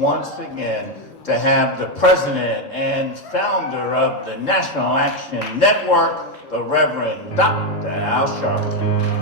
once again to have the president and founder of the National Action Network, the Reverend Dr. Al Sharpton.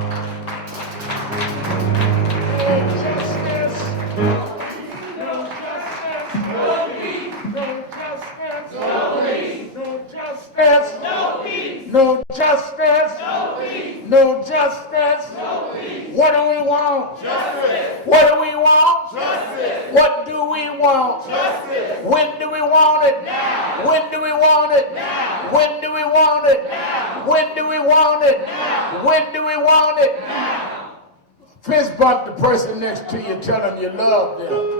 No justice, no peace. No justice, no peace. What do we want? Justice. What do we want? Justice. What do we want? Justice. When do we want it? Now. When do we want it? Now. When do we want it? Now. When do we want it? Now. When do we want it? Now. Fist bump the person next to you, tell them you love them.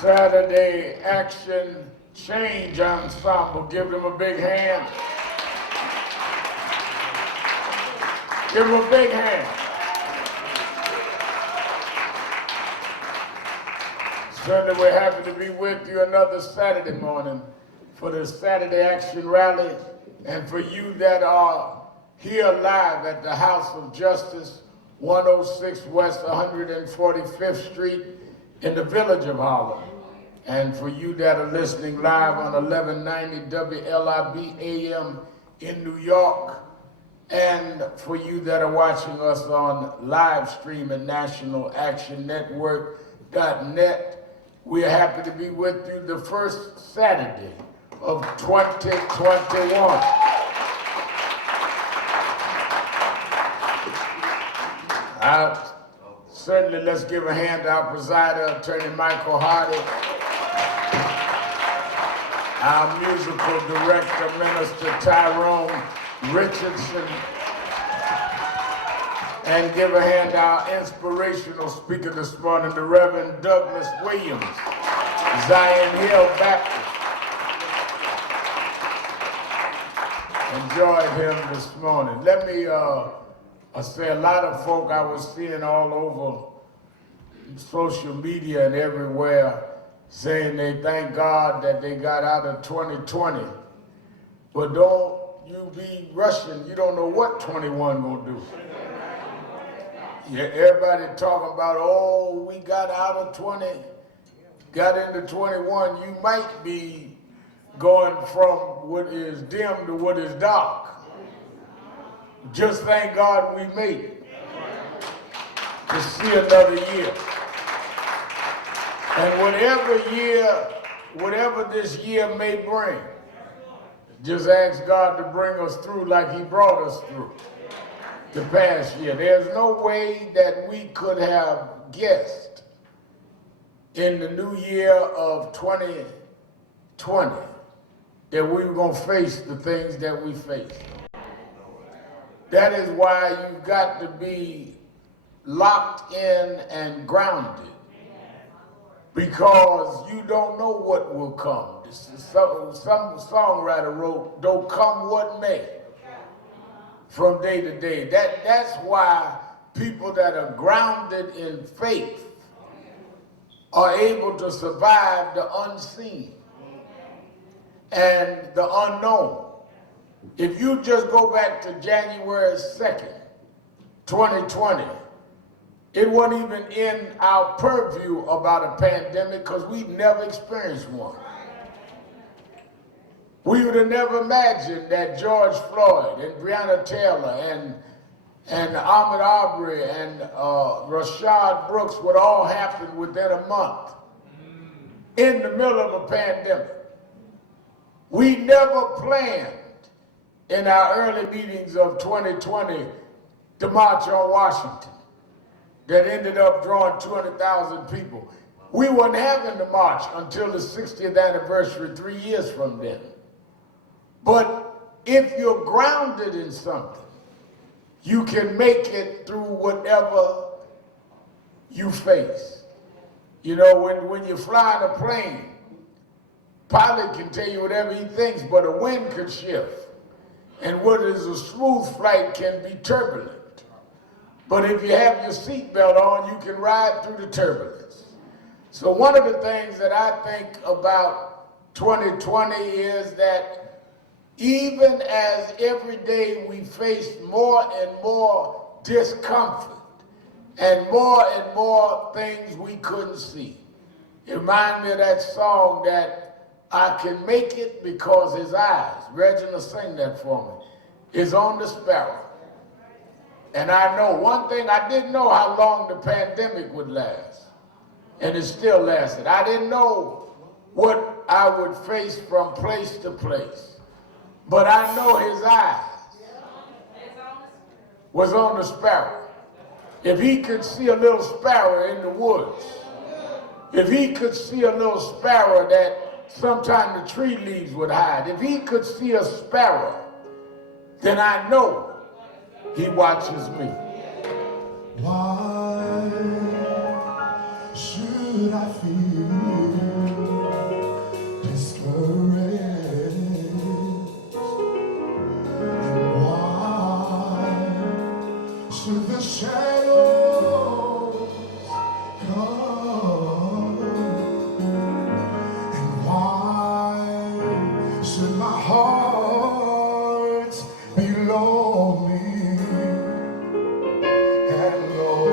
Saturday Action Change Ensemble. Give them a big hand. Give them a big hand. Certainly we're happy to be with you another Saturday morning for the Saturday Action Rally, and for you that are here live at the House of Justice, 106 West 145th Street in the Village of Harlem. And for you that are listening live on 1190 WLIB AM in New York, and for you that are watching us on live stream at nationalactionnetwork.net, we are happy to be with you the first Saturday of 2021. Certainly, let's give a hand to our presider, Attorney Michael Hardy, our musical director, Minister Tyrone Richardson, and give a hand to our inspirational speaker this morning, the Reverend Douglas Williams, Zion Hill Baptist. Enjoyed him this morning. Let me say a lot of folk I was seeing all over social media and everywhere saying they thank God that they got out of 2020. But don't you be rushing. You don't know what 21 gonna do. Yeah, everybody talking about, oh, we got out of 20, got into 21. You might be going from what is dim to what is dark. Just thank God we made it to see another year. And whatever this year may bring, just ask God to bring us through like he brought us through the past year. There's no way that we could have guessed in the new year of 2020 that we were going to face the things that we faced. That is why you've got to be locked in and grounded, because you don't know what will come. Some songwriter wrote, "Don't come what may," from day to day. That's why people that are grounded in faith are able to survive the unseen and the unknown. If you just go back to January 2nd, 2020, it wasn't even in our purview about a pandemic because we'd never experienced one. We would have never imagined that George Floyd and Breonna Taylor and Ahmaud Arbery and Rashad Brooks would all happen within a month in the middle of a pandemic. We never planned in our early meetings of 2020 to march on Washington that ended up drawing 200,000 people. We weren't having the march until the 60th anniversary 3 years from then. But if you're grounded in something, you can make it through whatever you face. You know, when you're flying a plane, pilot can tell you whatever he thinks, but a wind could shift. And what is a smooth flight can be turbulent. But if you have your seatbelt on, you can ride through the turbulence. So one of the things that I think about 2020 is that even as every day we face more and more discomfort and more things we couldn't see. It reminded me of that song that I can make it because his eyes, Regina sang that for me, is on the sparrow. And I know one thing, I didn't know how long the pandemic would last. And it still lasted. I didn't know what I would face from place to place. But I know his eyes was on the sparrow. If he could see a little sparrow in the woods, if he could see a little sparrow that sometimes the tree leaves would hide, if he could see a sparrow, then I know he watches me. Why should I feel discouraged? Should the shadows come? And why should my heart be lonely and low?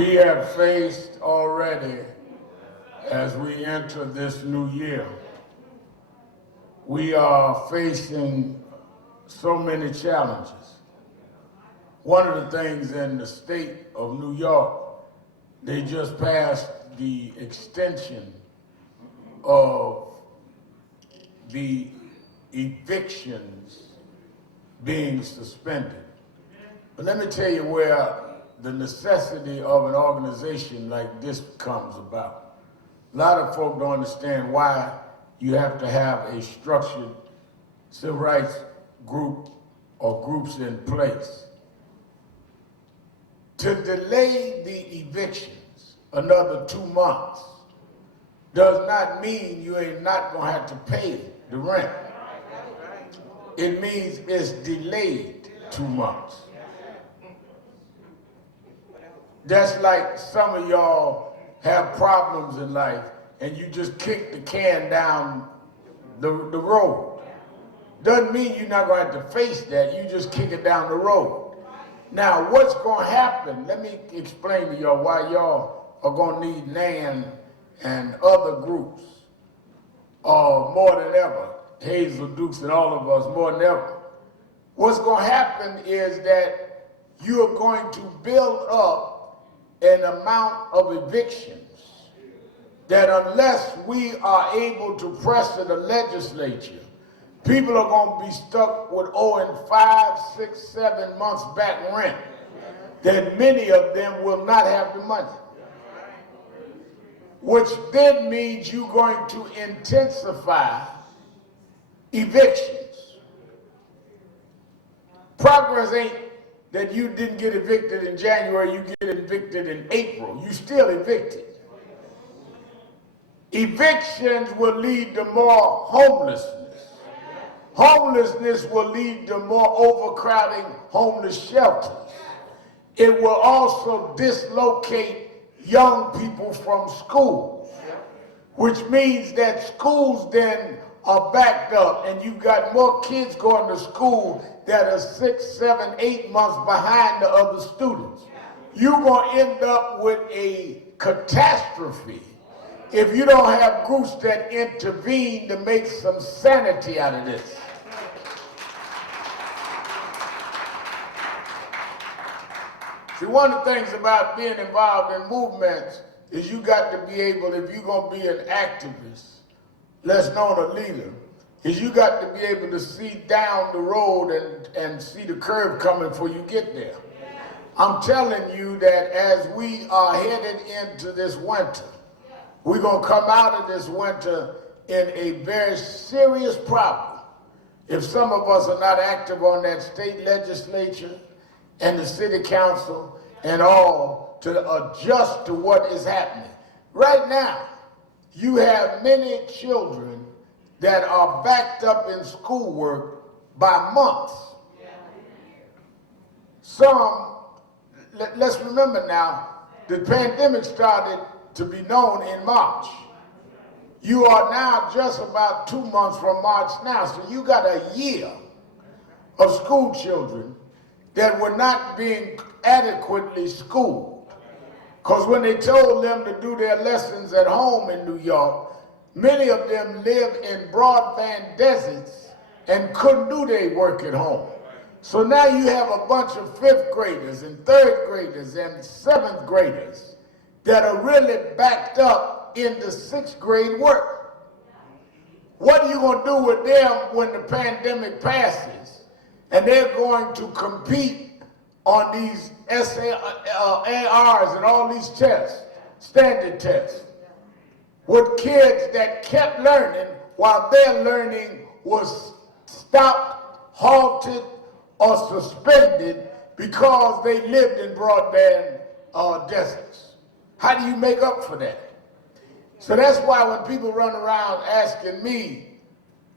We have faced already, as we enter this new year, we are facing so many challenges. One of the things in the state of New York, they just passed the extension of the evictions being suspended. But let me tell you where the necessity of an organization like this comes about. A lot of folk don't understand why you have to have a structured civil rights group or groups in place. To delay the evictions another 2 months does not mean you ain't not gonna have to pay the rent. It means it's delayed 2 months. That's like some of y'all have problems in life and you just kick the can down the road. Doesn't mean you're not going to have to face that, you just kick it down the road. Now, what's going to happen, let me explain to y'all why y'all are going to need NAN and other groups more than ever. Hazel Dukes and all of us more than ever. What's going to happen is that you're going to build up an amount of evictions that unless we are able to press in the legislature, people are going to be stuck with owing 5, 6, 7 months back rent, that many of them will not have the money. Which then means you're going to intensify evictions. Progress ain't that you didn't get evicted in January, you get evicted in April. You still evicted. Evictions will lead to more homelessness. Homelessness will lead to more overcrowding homeless shelters. It will also dislocate young people from schools, which means that schools then are backed up and you've got more kids going to school that are 6, 7, 8 months behind the other students. You're going to end up with a catastrophe if you don't have groups that intervene to make some sanity out of this. See, one of the things about being involved in movements is you got to be able, if you're going to be an activist, less known a leader, is you got to be able to see down the road and see the curve coming before you get there. I'm telling you that as we are headed into this winter, we're going to come out of this winter in a very serious problem. If some of us are not active on that state legislature and the city council and all to adjust to what is happening. Right now, you have many children that are backed up in schoolwork by months. Some, let's remember now, the pandemic started to be known in March. You are now just about 2 months from March now, so you got a year of school children that were not being adequately schooled. Because when they told them to do their lessons at home in New York, many of them live in broadband deserts and couldn't do their work at home. So now you have a bunch of 5th graders and 3rd graders and 7th graders that are really backed up in the 6th grade work. What are you going to do with them when the pandemic passes and they're going to compete on these ARs and all these tests, standard tests, with kids that kept learning while their learning was stopped, halted, or suspended because they lived in broadband deserts? How do you make up for that? So that's why when people run around asking me,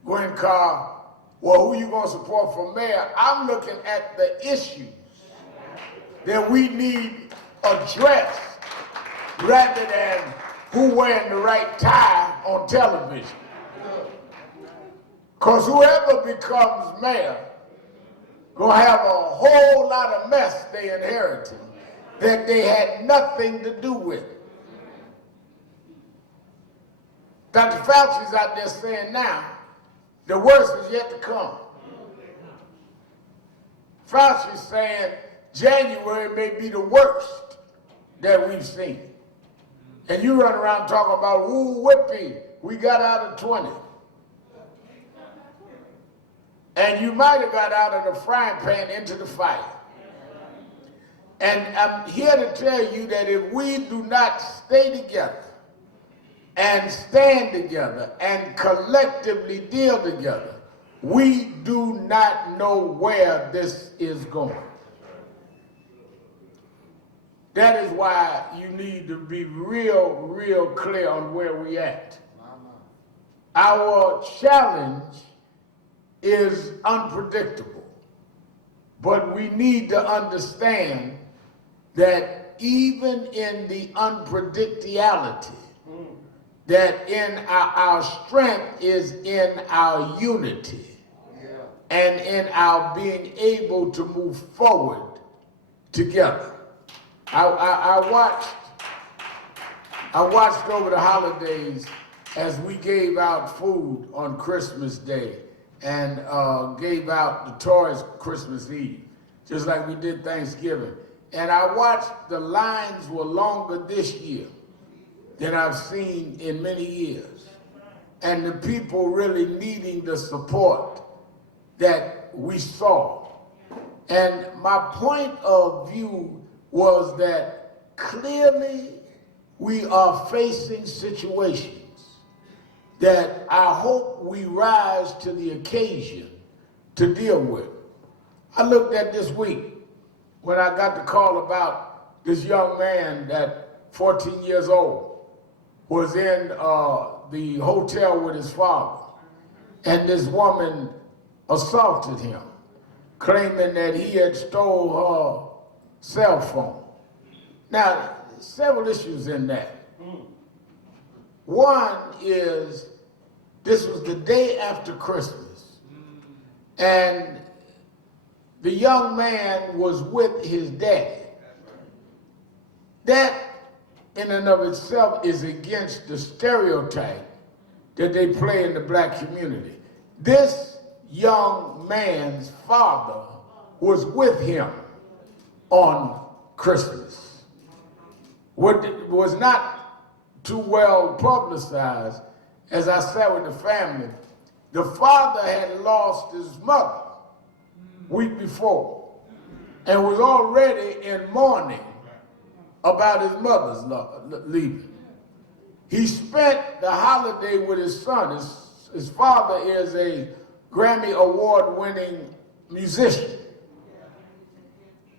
Gwen Carr, well, who you going to support for mayor? I'm looking at the issues that we need addressed rather than who wearing the right tie on television. Because whoever becomes mayor gonna have a whole lot of mess they inherited that they had nothing to do with. Dr. Fauci's out there saying now, the worst is yet to come. Fauci's saying January may be the worst that we've seen. And you run around talking about, ooh, whippy, we got out of 20. And you might have got out of the frying pan into the fire. And I'm here to tell you that if we do not stay together and stand together and collectively deal together, we do not know where this is going. That is why you need to be real clear on where we at. Our challenge is unpredictable, but we need to understand that even in the unpredictability, that in our strength is in our unity and in our being able to move forward together. I watched over the holidays as we gave out food on Christmas Day and gave out the toys Christmas Eve, just like we did Thanksgiving. And I watched the lines were longer this year than I've seen in many years. And the people really needing the support that we saw. And my point of view was that clearly we are facing situations that I hope we rise to the occasion to deal with. I looked at this week when I got the call about this young man that 14 years old was in the hotel with his father, and this woman assaulted him, claiming that he had stole her cell phone. Now, several issues in that. One is, this was the day after Christmas, and the young man was with his daddy. That, in and of itself, is against the stereotype that they play in the black community. This young man's father was with him on Christmas. What was not too well publicized, as I sat with the family, the father had lost his mother week before and was already in mourning about his mother's leaving. He spent the holiday with his son. His father is a Grammy award-winning musician.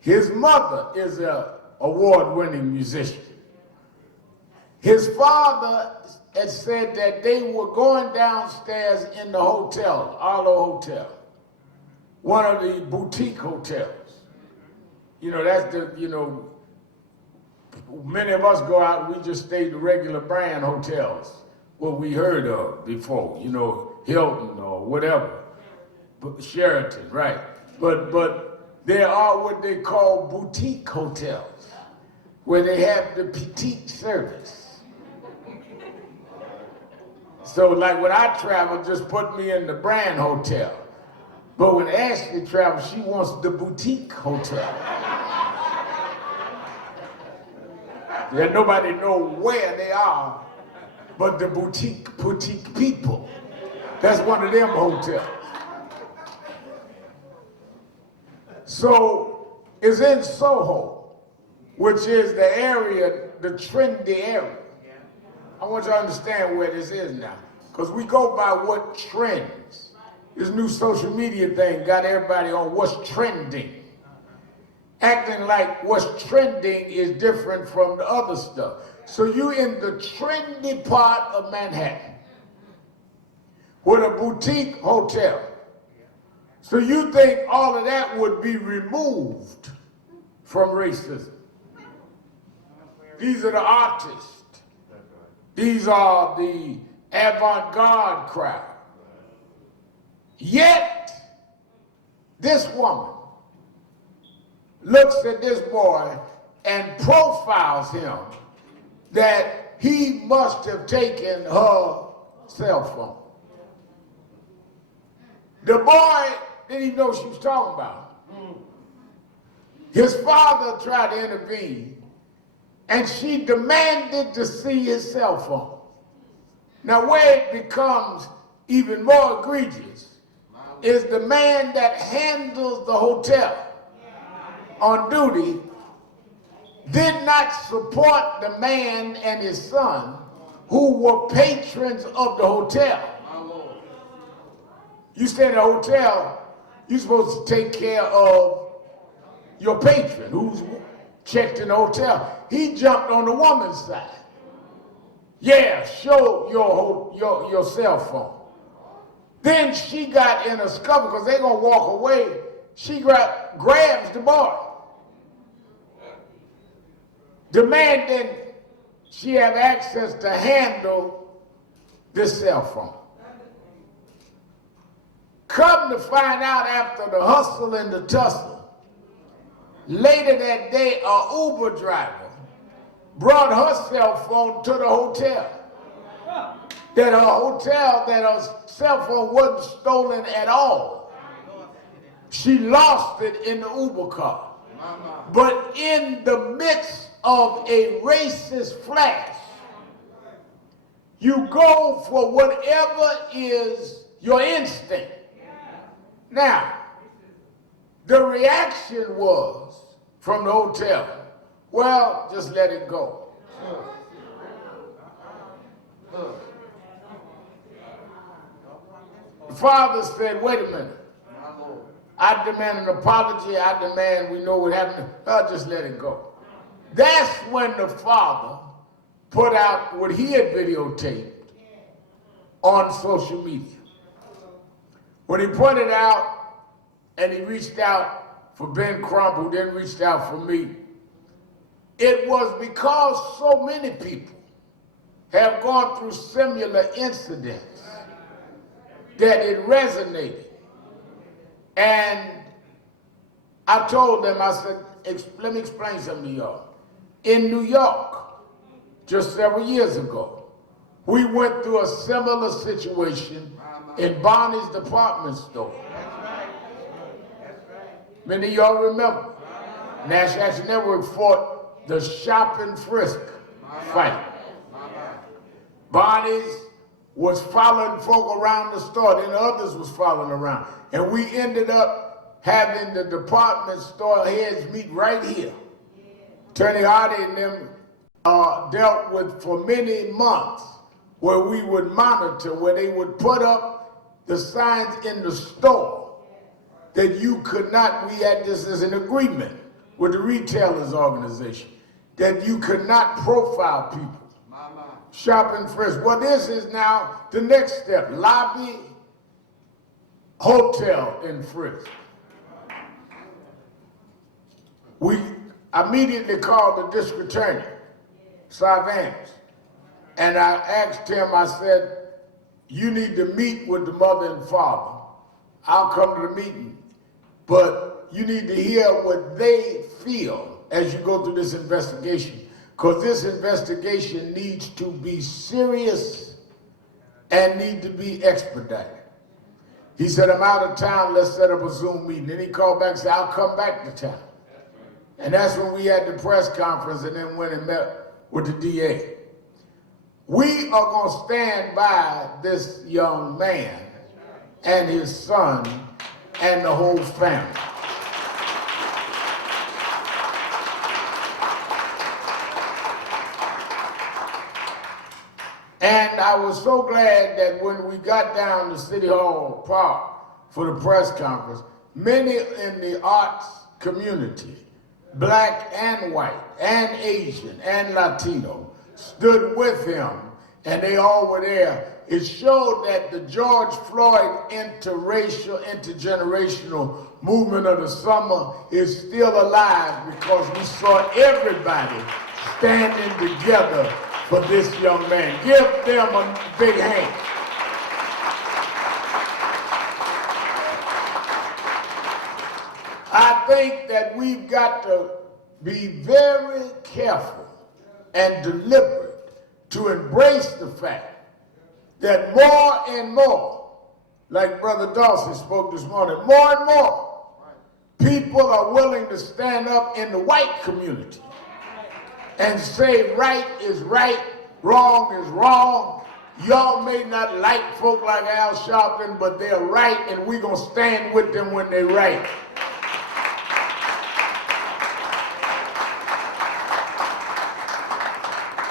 His mother is an award-winning musician. His father had said that they were going downstairs in the hotel, Arlo Hotel, one of the boutique hotels. You know, that's the, you know, many of us go out and we just stay the regular brand hotels, what we heard of before, you know, Hilton or whatever, Sheraton, right? But there are what they call boutique hotels, where they have the petite service. So like when I travel, just put me in the brand hotel. But when Ashley travels, she wants the boutique hotel. Yeah, nobody know where they are, but the boutique people. That's one of them hotels. So it's in Soho, which is the area, the trendy area. I want you to understand where this is now, because we go by what trends. This new social media thing got everybody on what's trending. Acting like what's trending is different from the other stuff. So you in the trendy part of Manhattan with a boutique hotel. So you think all of that would be removed from racism. These are the artists. These are the avant-garde crowd. Yet, this woman looks at this boy and profiles him that he must have taken her cell phone. The boy didn't even know what she was talking about. His father tried to intervene, and she demanded to see his cell phone. Now, where it becomes even more egregious is the man that handles the hotel on duty did not support the man and his son who were patrons of the hotel. You stay in a hotel, you're supposed to take care of your patron who's checked in the hotel. He jumped on the woman's side. Yeah, show your cell phone. Then she got in a scuffle because they're going to walk away. She grabs the boy, demanding she have access to handle this cell phone. Come to find out, after the hustle and the tussle, later that day, an Uber driver brought her cell phone to the hotel. That her cell phone wasn't stolen at all. She lost it in the Uber car. But in the midst of a racist flash, you go for whatever is your instinct. Now, the reaction was from the hotel, well, just let it go. The father said, wait a minute. I demand an apology. I demand we know what happened. I'll just let it go. That's when the father put out what he had videotaped on social media. When he put it out and he reached out for Ben Crump, who then reached out for me, it was because so many people have gone through similar incidents that it resonated. And I told them, I said, let me explain something to y'all. In New York, just several years ago, we went through a similar situation in Barney's department store. Many of y'all remember, National Action Network fought the shop and frisk fight. Barney's was following folk around the store, then others was following around. And we ended up having the department store heads meet right here. Attorney Hardy and them dealt with for many months where we would monitor, where they would put up the signs in the store that you could not, we had this as an agreement with the retailers organization, that you could not profile people. Shop and frisk. Well, this is now the next step. Lobby, hotel, and frisk. We immediately called the district attorney, Sarvans, and I asked him, I said, you need to meet with the mother and father. I'll come to the meeting, but you need to hear what they feel as you go through this investigation. Because this investigation needs to be serious and need to be expedited. He said, I'm out of town, let's set up a Zoom meeting. Then he called back and said, I'll come back to town. And that's when we had the press conference and then went and met with the DA. We are going to stand by this young man and his son and the whole family. And I was so glad that when we got down to City Hall Park for the press conference, many in the arts community, black and white and Asian and Latino, stood with him, and they all were there. It showed that the George Floyd interracial, intergenerational movement of the summer is still alive because we saw everybody standing together for this young man. Give them a big hand. I think that we've got to be very careful and deliberate to embrace the fact that more and more, like Brother Dawson spoke this morning, more and more people are willing to stand up in the white community and say right is right, wrong is wrong. Y'all may not like folk like Al Sharpton, but they're right, and we're going to stand with them when they're right.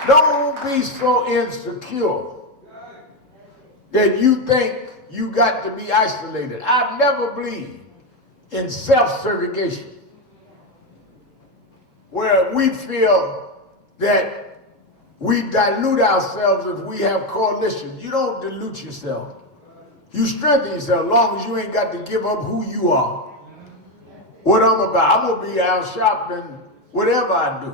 Don't be so insecure that you think you got to be isolated. I've never believed in self-segregation, where we feel that we dilute ourselves if we have coalitions. You don't dilute yourself. You strengthen yourself as long as you ain't got to give up who you are. What I'm about. I'm going to be Al Sharpton, whatever I do.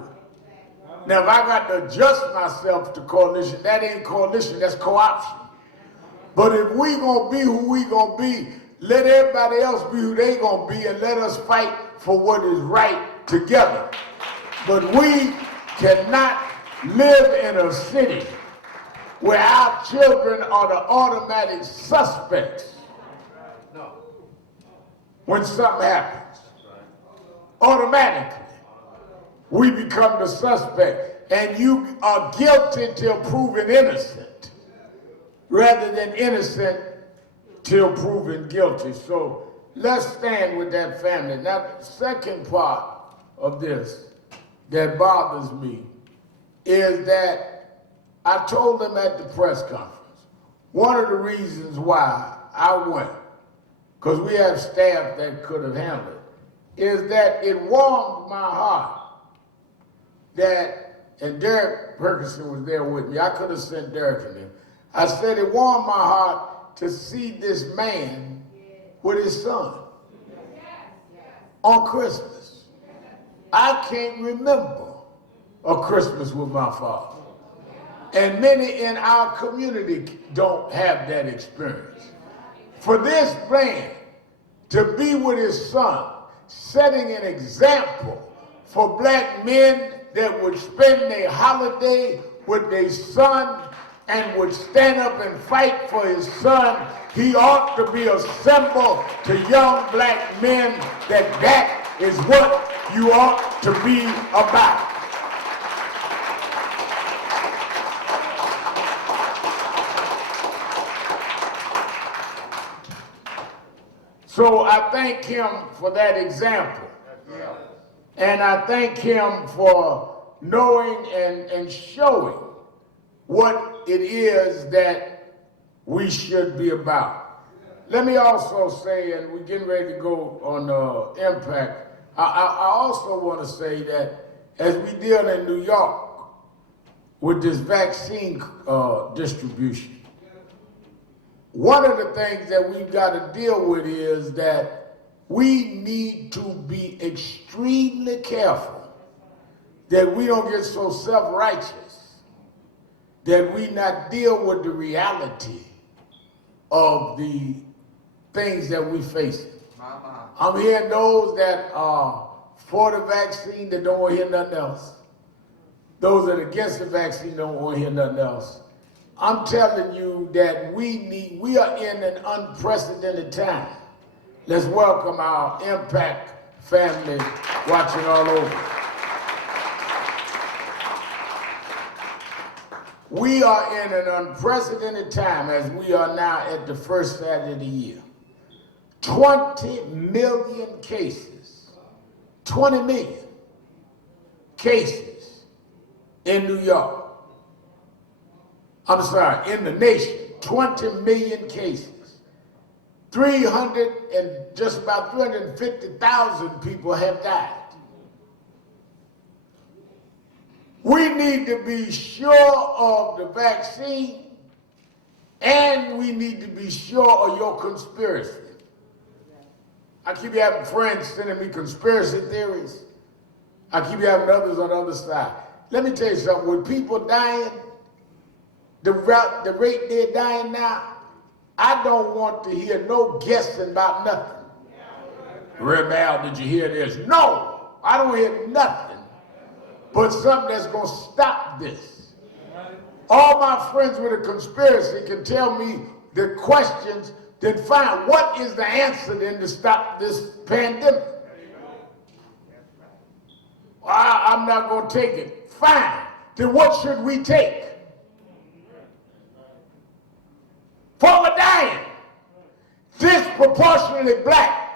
Now, if I got to adjust myself to coalition, that ain't coalition, that's co-option. But if we going to be who we going to be, let everybody else be who they going to be, and let us fight for what is right together. But we cannot live in a city where our children are the automatic suspects when something happens. Automatically, we become the suspect, and you are guilty till proven innocent, rather than innocent till proven guilty. So let's stand with that family. Now, the second part of this that bothers me is that I told them at the press conference, one of the reasons why I went, because we have staff that could have handled it, is that it warmed my heart that, and Derek Perkinson was there with me, I could have sent Derek in there. I said it warmed my heart to see this man with his son on Christmas. I can't remember a Christmas with my father. And many in our community don't have that experience. For this man to be with his son, setting an example for black men that would spend their holiday with their son and would stand up and fight for his son, he ought to be a symbol to young black men that is what you ought to be about. So I thank him for that example. And I thank him for knowing and showing what it is that we should be about. Let me also say, and we're getting ready to go on impact, I also want to say that as we deal in New York with this vaccine distribution, one of the things that we've got to deal with is that we need to be extremely careful that we don't get so self-righteous that we not deal with the reality of the things that we face. I'm hearing those that are for the vaccine that don't want to hear nothing else. Those that are against the vaccine don't want to hear nothing else. I'm telling you that we are in an unprecedented time. Let's welcome our Impact family watching all over. We are in an unprecedented time as we are now at the first Saturday of the year. 20 million cases, 20 million cases in New York. I'm sorry, in the nation, 20 million cases. 300 and just about 350,000 people have died. We need to be sure of the vaccine, and we need to be sure of your conspiracy. I keep having friends sending me conspiracy theories. I keep having others on the other side. Let me tell you something, with people dying, the rate they're dying now, I don't want to hear no guessing about nothing. Reverend Al, did you hear this? No, I don't hear nothing but something that's going to stop this. All my friends with a conspiracy can tell me the questions, then find what is the answer then to stop this pandemic. I'm not going to take it. Fine. Then what should we take? For we're dying. Disproportionately black.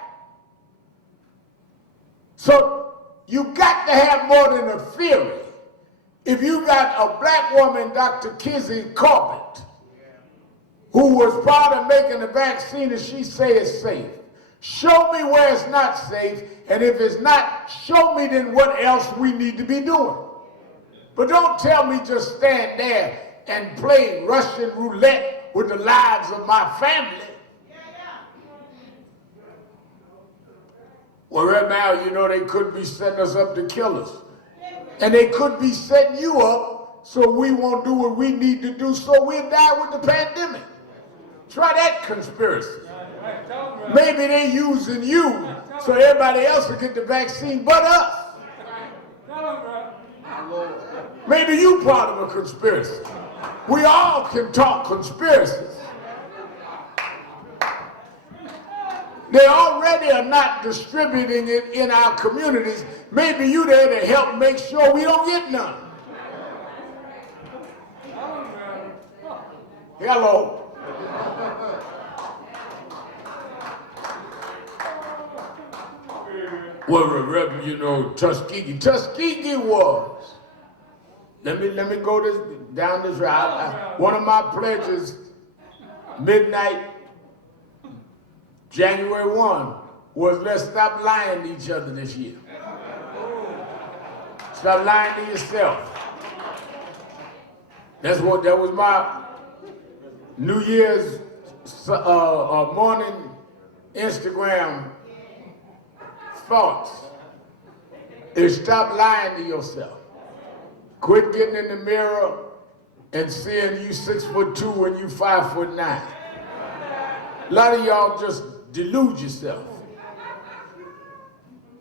So you got to have more than a theory. If you got a black woman, Dr. Kizzy Corbett, who was proud of making the vaccine and she say it's safe. Show me where it's not safe, and if it's not, show me then what else we need to be doing. But don't tell me just stand there and play Russian roulette with the lives of my family. Well, right now, you know, they could be setting us up to kill us. And they could be setting you up so we won't do what we need to do so we'll die with the pandemic. Try that conspiracy. Maybe they're using you so everybody else will get the vaccine but us. Maybe you part of a conspiracy. We all can talk conspiracies. They already are not distributing it in our communities. Maybe you there to help make sure we don't get none. Hello. Well, you know, Tuskegee was. Let me go down this route. One of my pledges, midnight, January 1, was let's stop lying to each other this year. Stop lying to yourself. That was my New Year's morning Instagram thoughts. Is stop lying to yourself. Quit getting in the mirror and seeing you 6'2" when you 5'9". A lot of y'all just delude yourself.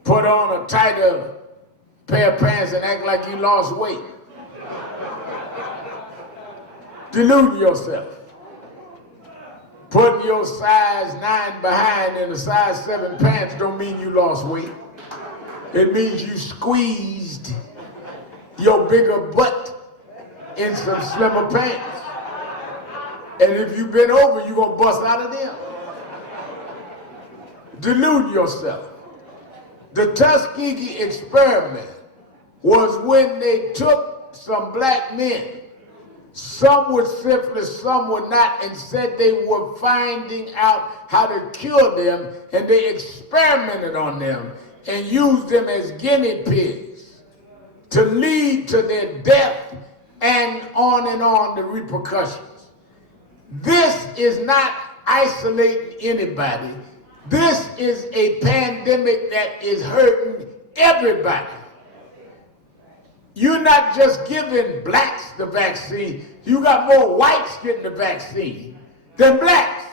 Put on a tighter pair of pants and act like you lost weight. Delude yourself. Putting your size 9 behind in a size 7 pants don't mean you lost weight. It means you squeezed your bigger butt in some slimmer pants. And if you bend over, you're gonna bust out of them. Delude yourself. The Tuskegee experiment was when they took some black men, some with syphilis, some were not, and said they were finding out how to cure them, and they experimented on them and used them as guinea pigs to lead to their death and on the repercussions. This is not isolating anybody. This is a pandemic that is hurting everybody. You're not just giving blacks the vaccine. You got more whites getting the vaccine than blacks.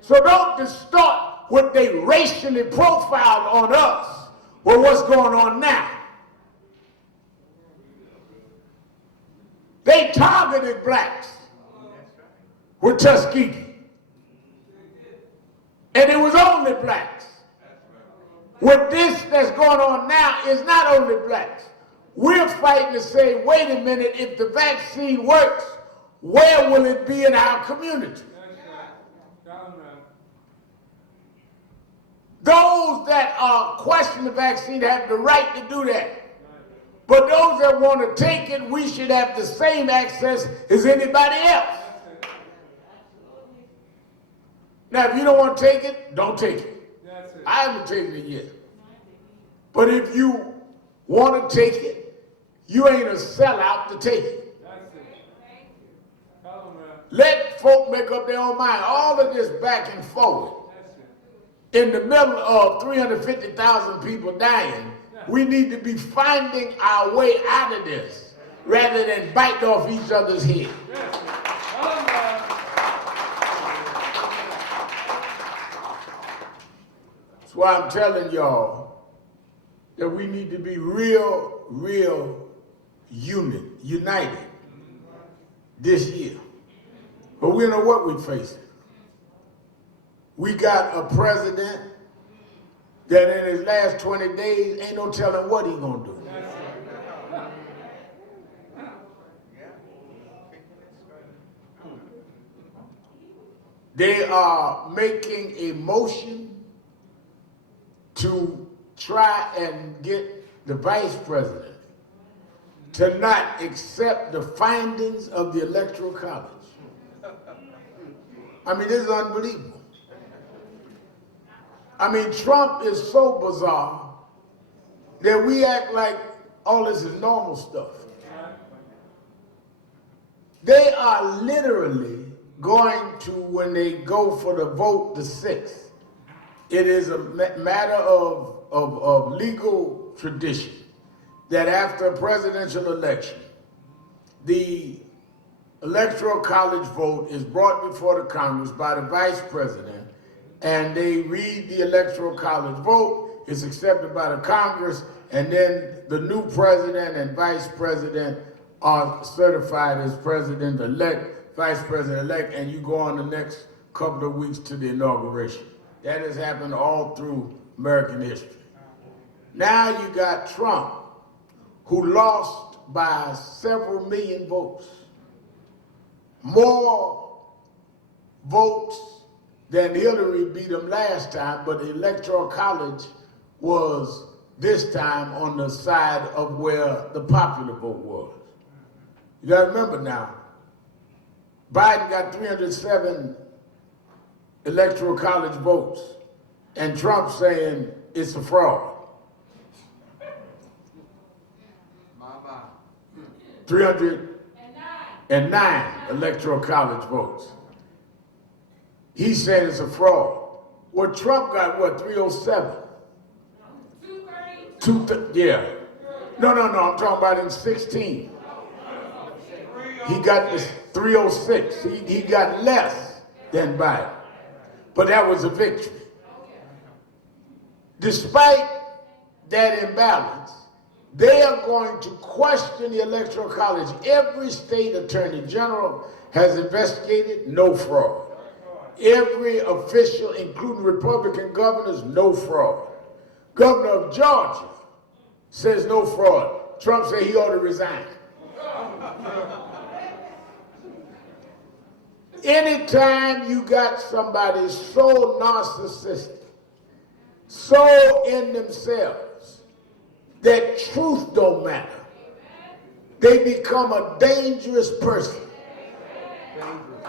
So don't distort what they racially profiled on us with what's going on now. They targeted blacks with Tuskegee. And it was only blacks. What this that's going on now is not only blacks. We're fighting to say, wait a minute, if the vaccine works, where will it be in our community? Those that question the vaccine have the right to do that. But those that want to take it, we should have the same access as anybody else. Now, if you don't want to take it, don't take it. I haven't taken it yet. But if you want to take it, you ain't a sellout to take it. Let folk make up their own mind. All of this back and forward. In the middle of 350,000 people dying, we need to be finding our way out of this rather than bite off each other's head. That's why I'm telling y'all that we need to be real united this year. But we know what we're facing. We got a president that in his last 20 days ain't no telling what he's gonna do. They are making a motion to try and get the vice president to not accept the findings of the Electoral College. I mean, this is unbelievable. I mean, Trump is so bizarre that we act like all this is normal stuff. They are literally going to, when they go for the vote the 6th, it is a matter of legal tradition that after a presidential election, the Electoral College vote is brought before the Congress by the vice president, and they read the Electoral College vote, it's accepted by the Congress, and then the new president and vice president are certified as president-elect, vice president-elect, and you go on the next couple of weeks to the inauguration. That has happened all through American history. Now you got Trump, who lost by several million votes. More votes than Hillary beat him last time, but the Electoral College was this time on the side of where the popular vote was. You gotta remember now, Biden got 307 Electoral College votes, and Trump saying it's a fraud. 309 Electoral College votes. He said it's a fraud. Well, Trump got what, 307? 230. Yeah. No, I'm talking about in 16. He got this 306. He got less than Biden. But that was a victory. Despite that imbalance, they are going to question the Electoral College. Every state attorney general has investigated, no fraud. Every official, including Republican governors, no fraud. Governor of Georgia says no fraud. Trump said he ought to resign. Anytime you got somebody so narcissistic, so in themselves, that truth don't matter, they become a dangerous person.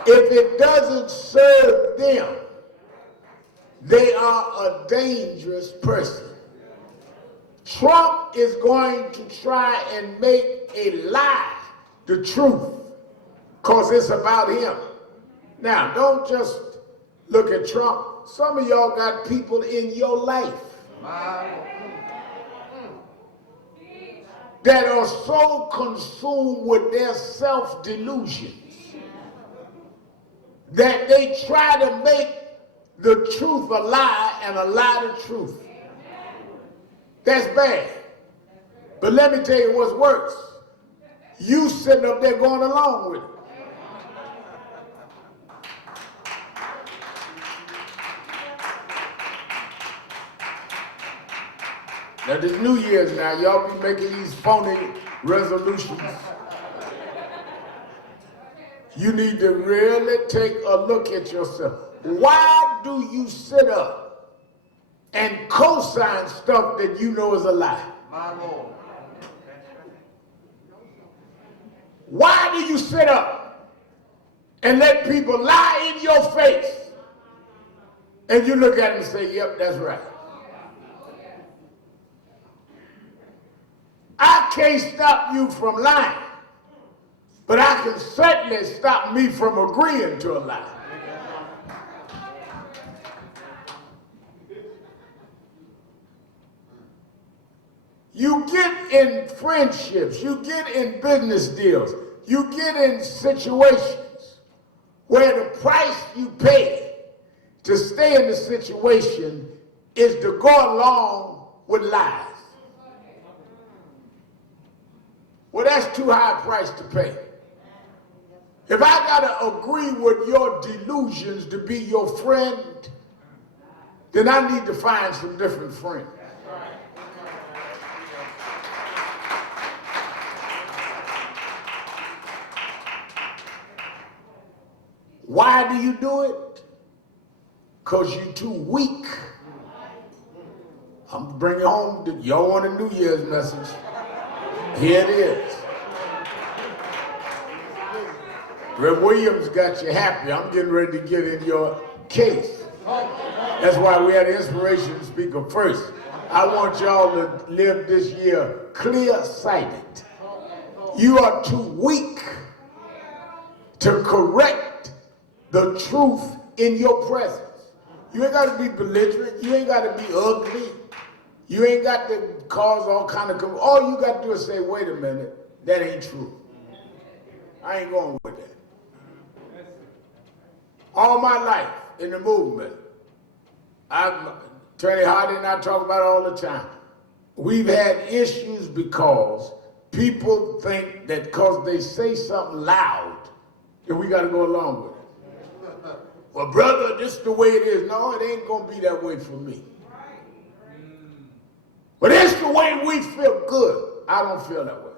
If it doesn't serve them, they are a dangerous person. Trump is going to try and make a lie the truth, because it's about him. Now, don't just look at Trump. Some of y'all got people in your life that are so consumed with their self-delusions that they try to make the truth a lie and a lie the truth. That's bad. But let me tell you what's worse. You sitting up there going along with it. Now this New Year's now, y'all be making these phony resolutions. You need to really take a look at yourself. Why do you sit up and co-sign stuff that you know is a lie? My Lord. Why do you sit up and let people lie in your face and you look at it and say, yep, that's right? I can't stop you from lying, but I can certainly stop me from agreeing to a lie. You get in friendships, you get in business deals, you get in situations where the price you pay to stay in the situation is to go along with lies. Well, that's too high a price to pay. If I gotta agree with your delusions to be your friend, then I need to find some different friends. Why do you do it? Because you're too weak. I'm bringing home, y'all want a New Year's message. Here it is. Rev Williams got you happy. I'm getting ready to get in your case. That's why we had the inspiration speaker first. I want y'all to live this year clear-sighted. You are too weak to correct the truth in your presence. You ain't got to be belligerent. You ain't got to be ugly. You ain't got to cause all kind of... All you got to do is say, wait a minute, that ain't true. I ain't going with that. All my life in the movement, Attorney Hardy and I talk about it all the time. We've had issues because people think that because they say something loud, that we got to go along with it. Well, brother, this is the way it is. No, it ain't going to be that way for me. But it's the way we feel good. I don't feel that way.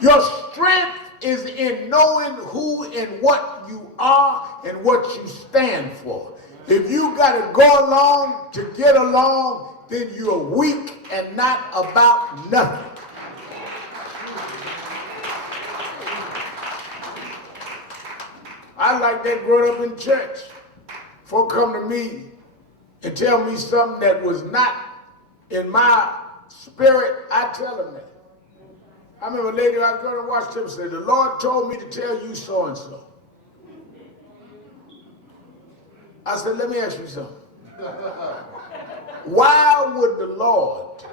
Your strength is in knowing who and what you are and what you stand for. If you got to go along to get along, then you're weak and not about nothing. I like that growing up in church. Folk come to me and tell me something that was not in my spirit, I tell them that. I remember a lady I was going to watch them say, the Lord told me to tell you so and so. I said, let me ask you something. Why would the Lord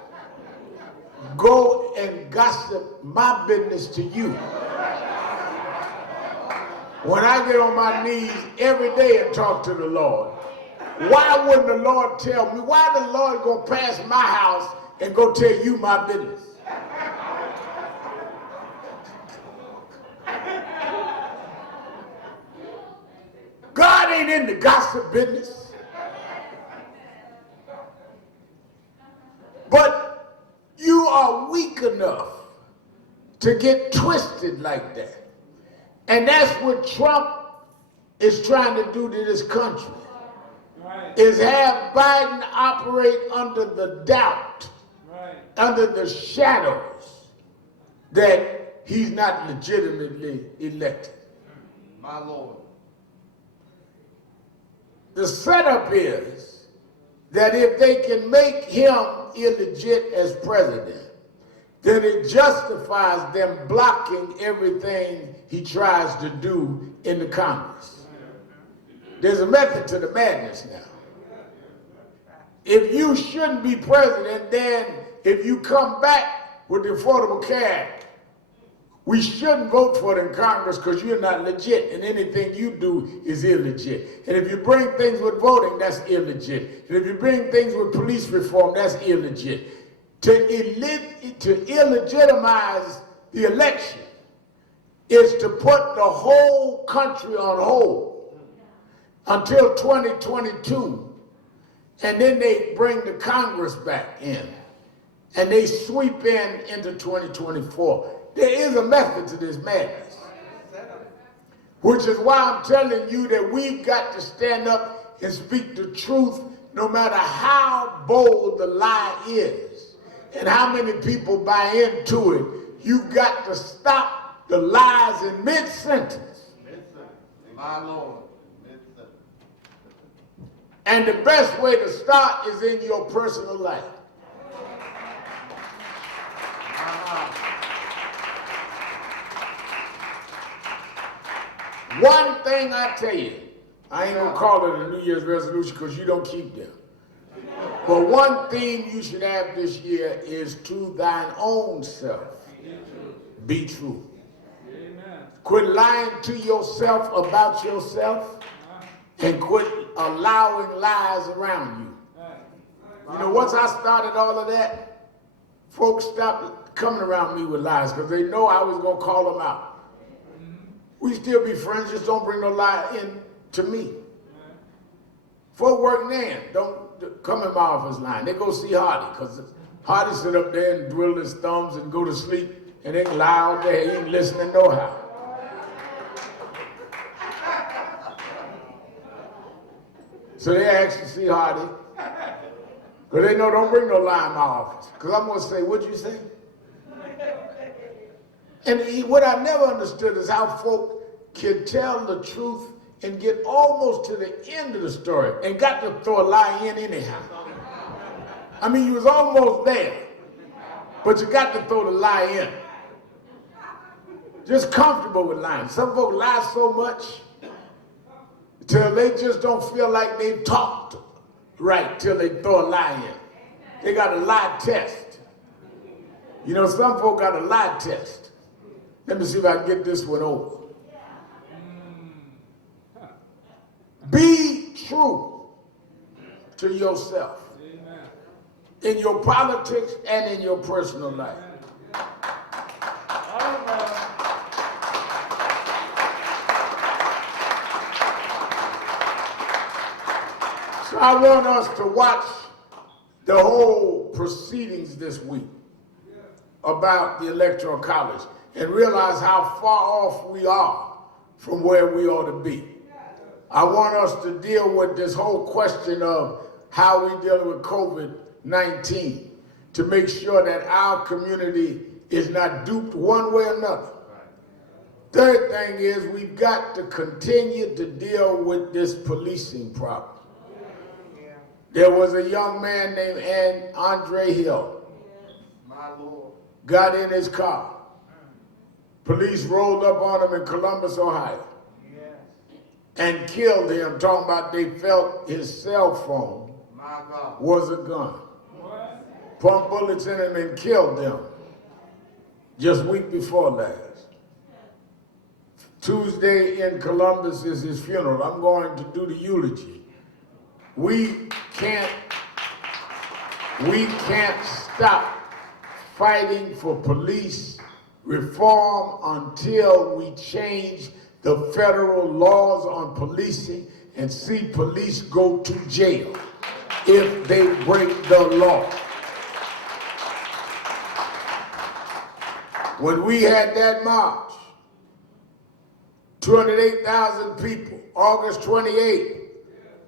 go and gossip my business to you when I get on my knees every day and talk to the Lord? Why wouldn't the Lord tell me? Why the Lord go past my house and go tell you my business? God ain't in the gossip business. But you are weak enough to get twisted like that. And that's what Trump is trying to do to this country. Is have Biden operate under the doubt, under the shadows that he's not legitimately elected. My Lord. The setup is that if they can make him illegit as president, then it justifies them blocking everything he tries to do in the Congress. There's a method to the madness now. If you shouldn't be president, then if you come back with the Affordable Care Act, we shouldn't vote for it in Congress because you're not legit, and anything you do is illegit. And if you bring things with voting, that's illegit. And if you bring things with police reform, that's illegit. To illegitimize the election is to put the whole country on hold until 2022, and then they bring the Congress back in, and they sweep into 2024. There is a method to this madness, which is why I'm telling you that we've got to stand up and speak the truth no matter how bold the lie is and how many people buy into it. You've got to stop the lies in mid-sentence. My Lord. And the best way to start is in your personal life. One thing I tell you, I ain't gonna call it a New Year's resolution because you don't keep them. But one theme you should have this year is to thine own self. Be true. Quit lying to yourself about yourself and quit allowing lies around you. You know, once I started all of that, folks stopped coming around me with lies because they know I was going to call them out. We still be friends, just don't bring no lie in to me. Folk working in, don't come in my office line. They go see Hardy because Hardy sit up there and twiddle his thumbs and go to sleep and ain't loud there, he ain't listening no how. So they ask to see Hardy, because they know don't bring no lie in my office. Because I'm going to say, what'd you say? And what I never understood is how folk can tell the truth and get almost to the end of the story and got to throw a lie in anyhow. I mean, you was almost there, but you got to throw the lie in. Just comfortable with lying. Some folk lie so much till they just don't feel like they've talked right till they throw a lie in. They got a lie test. You know, some folk got a lie test. Let me see if I can get this one over. Be true to yourself in your politics and in your personal life. So I want us to watch the whole proceedings this week about the Electoral College and realize how far off we are from where we ought to be. I want us to deal with this whole question of how we deal with COVID-19 to make sure that our community is not duped one way or another. Third thing is we've got to continue to deal with this policing problem. There was a young man named Andre Hill. My Lord. Got in his car. Police rolled up on him in Columbus, Ohio. And killed him, talking about they felt his cell phone was a gun. Pumped bullets in him and killed him just week before last. Tuesday in Columbus is his funeral. I'm going to do the eulogy. We can't stop fighting for police reform until we change the federal laws on policing and see police go to jail if they break the law. When we had that march, 208,000 people, August 28th,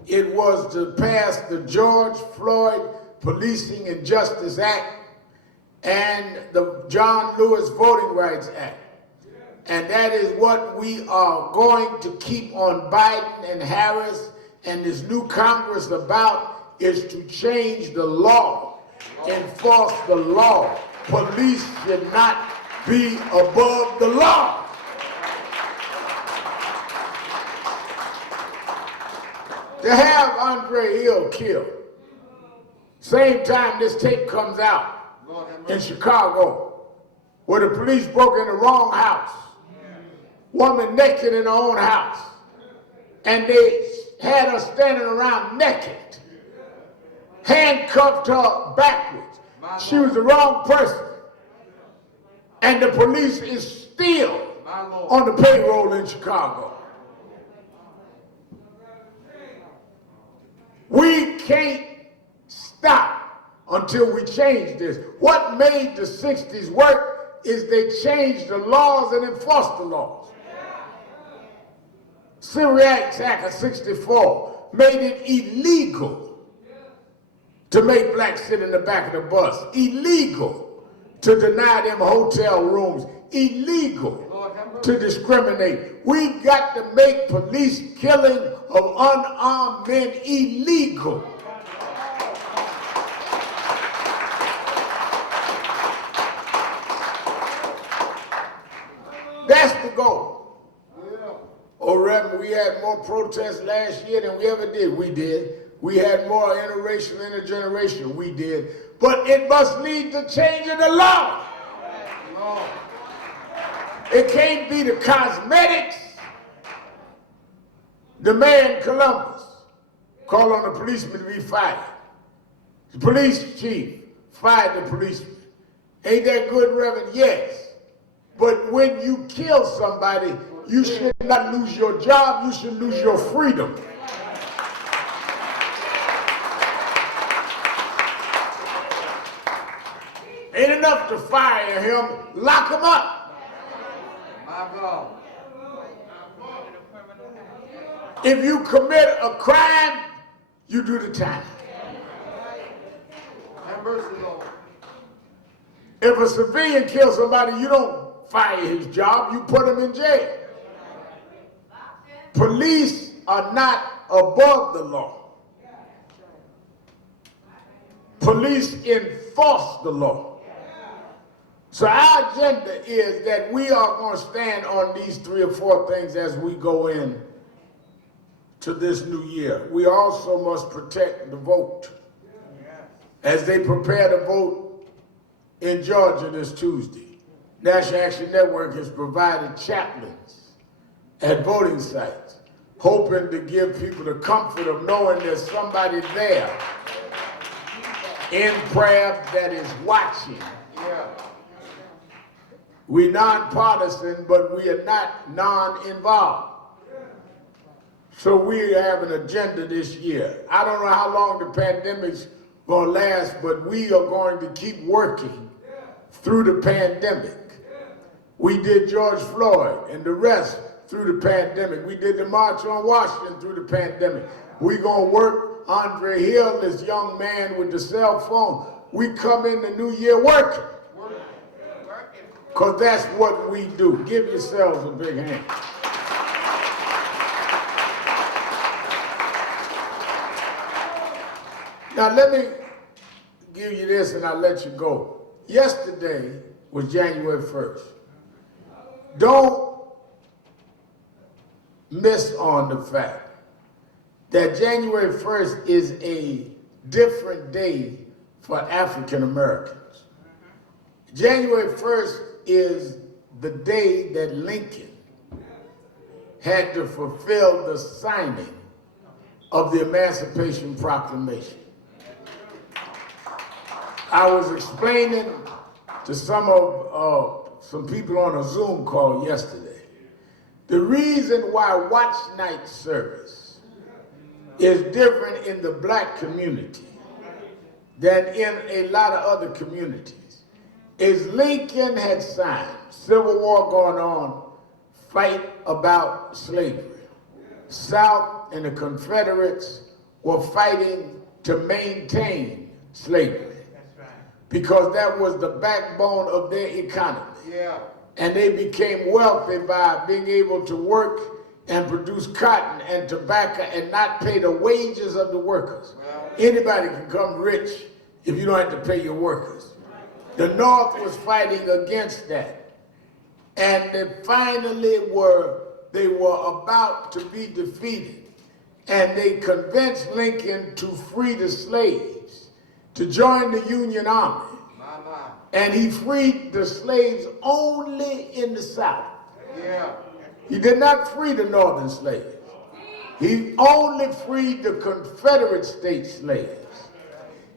it was to pass the George Floyd Policing and Justice Act and the John Lewis Voting Rights Act. And that is what we are going to keep on Biden and Harris and this new Congress about, is to change the law, enforce the law. Police should not be above the law. To have Andre Hill killed, same time this tape comes out in Chicago, where the police broke in the wrong house, woman naked in her own house, and they had her standing around naked, handcuffed her backwards. She was the wrong person, and the police is still on the payroll in Chicago. We can't stop until we change this. What made the 60s work is they changed the laws and enforced the laws. Civil Rights Act of 64 made it illegal to make blacks sit in the back of the bus, illegal to deny them hotel rooms, illegal to discriminate. We got to make police killing of unarmed men illegal. That's the goal. Oh, Reverend, we had more protests last year than we ever did. We did. We had more intergeneration. We did. But it must lead to changing the law. It can't be the cosmetics. The man in Columbus called on the policeman to be fired. The police chief fired the policeman Ain't that good, Reverend? Yes. But when you kill somebody, you should not lose your job, you should lose your freedom. Ain't enough to fire him, lock him up. My God. If you commit a crime, you do the time. Have mercy, Lord. If a civilian kills somebody, you don't fire his job, you put him in jail. Police are not above the law. Police enforce the law. So our agenda is that we are going to stand on these 3 or 4 things as we go in to this new year. We also must protect the vote. As they prepare to vote in Georgia this Tuesday, National Action Network has provided chaplains at voting sites, hoping to give people the comfort of knowing there's somebody there in prayer that is watching. Yeah. We're nonpartisan, but we are not non-involved. So we have an agenda this year. I don't know how long the pandemic's gonna last, but we are going to keep working through the pandemic. We did George Floyd and the rest through the pandemic. We did the March on Washington through the pandemic. We're gonna work Andre Hill, this young man with the cell phone. We come in the new year working. Because that's what we do. Give yourselves a big hand. Now let me give you this and I'll let you go. Yesterday was January 1st. Don't miss on the fact that January 1st is a different day for African Americans. January 1st is the day that Lincoln had to fulfill the signing of the Emancipation Proclamation. I was explaining to some people on a Zoom call yesterday, the reason why watch night service is different in the black community than in a lot of other communities is Lincoln had signed, Civil War going on, fight about slavery. South and the Confederates were fighting to maintain slavery because that was the backbone of their economy. Yeah. And they became wealthy by being able to work and produce cotton and tobacco and not pay the wages of the workers. Anybody can become rich if you don't have to pay your workers. The North was fighting against that. And they finally were about to be defeated. And they convinced Lincoln to free the slaves, to join the Union Army. And he freed the slaves only in the South. Yeah. He did not free the Northern slaves. He only freed the Confederate state slaves.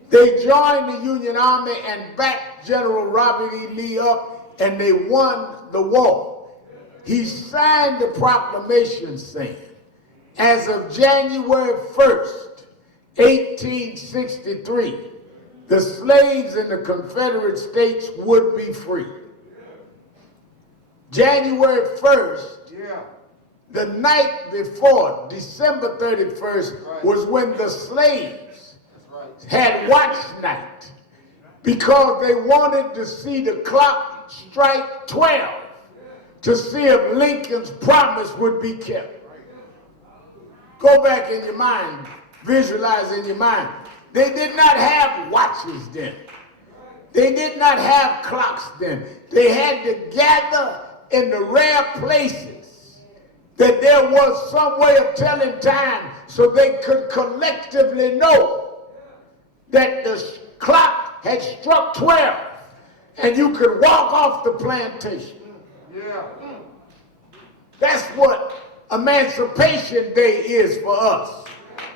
They joined the Union Army and backed General Robert E. Lee up, and they won the war. He signed the proclamation saying, as of January 1st, 1863, the slaves in the Confederate States would be free. January 1st, Yeah. the night before, December 31st, was when the slaves had watch night because they wanted to see the clock strike 12 to see if Lincoln's promise would be kept. Go back in your mind, visualize in your mind. They did not have watches then. They did not have clocks then. They had to gather in the rare places that there was some way of telling time so they could collectively know that the clock had struck 12 and you could walk off the plantation. Yeah. That's what Emancipation Day is for us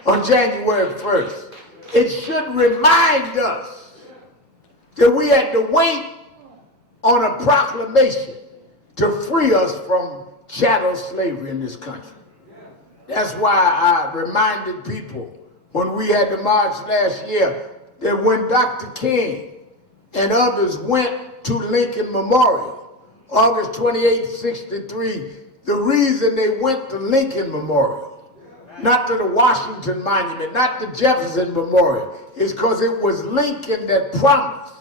on January 1st. It should remind us that we had to wait on a proclamation to free us from chattel slavery in this country. That's why I reminded people when we had the march last year that when Dr. King and others went to Lincoln Memorial, August 28, 63, the reason they went to Lincoln Memorial, not to the Washington Monument, not the Jefferson Memorial, is because it was Lincoln that promised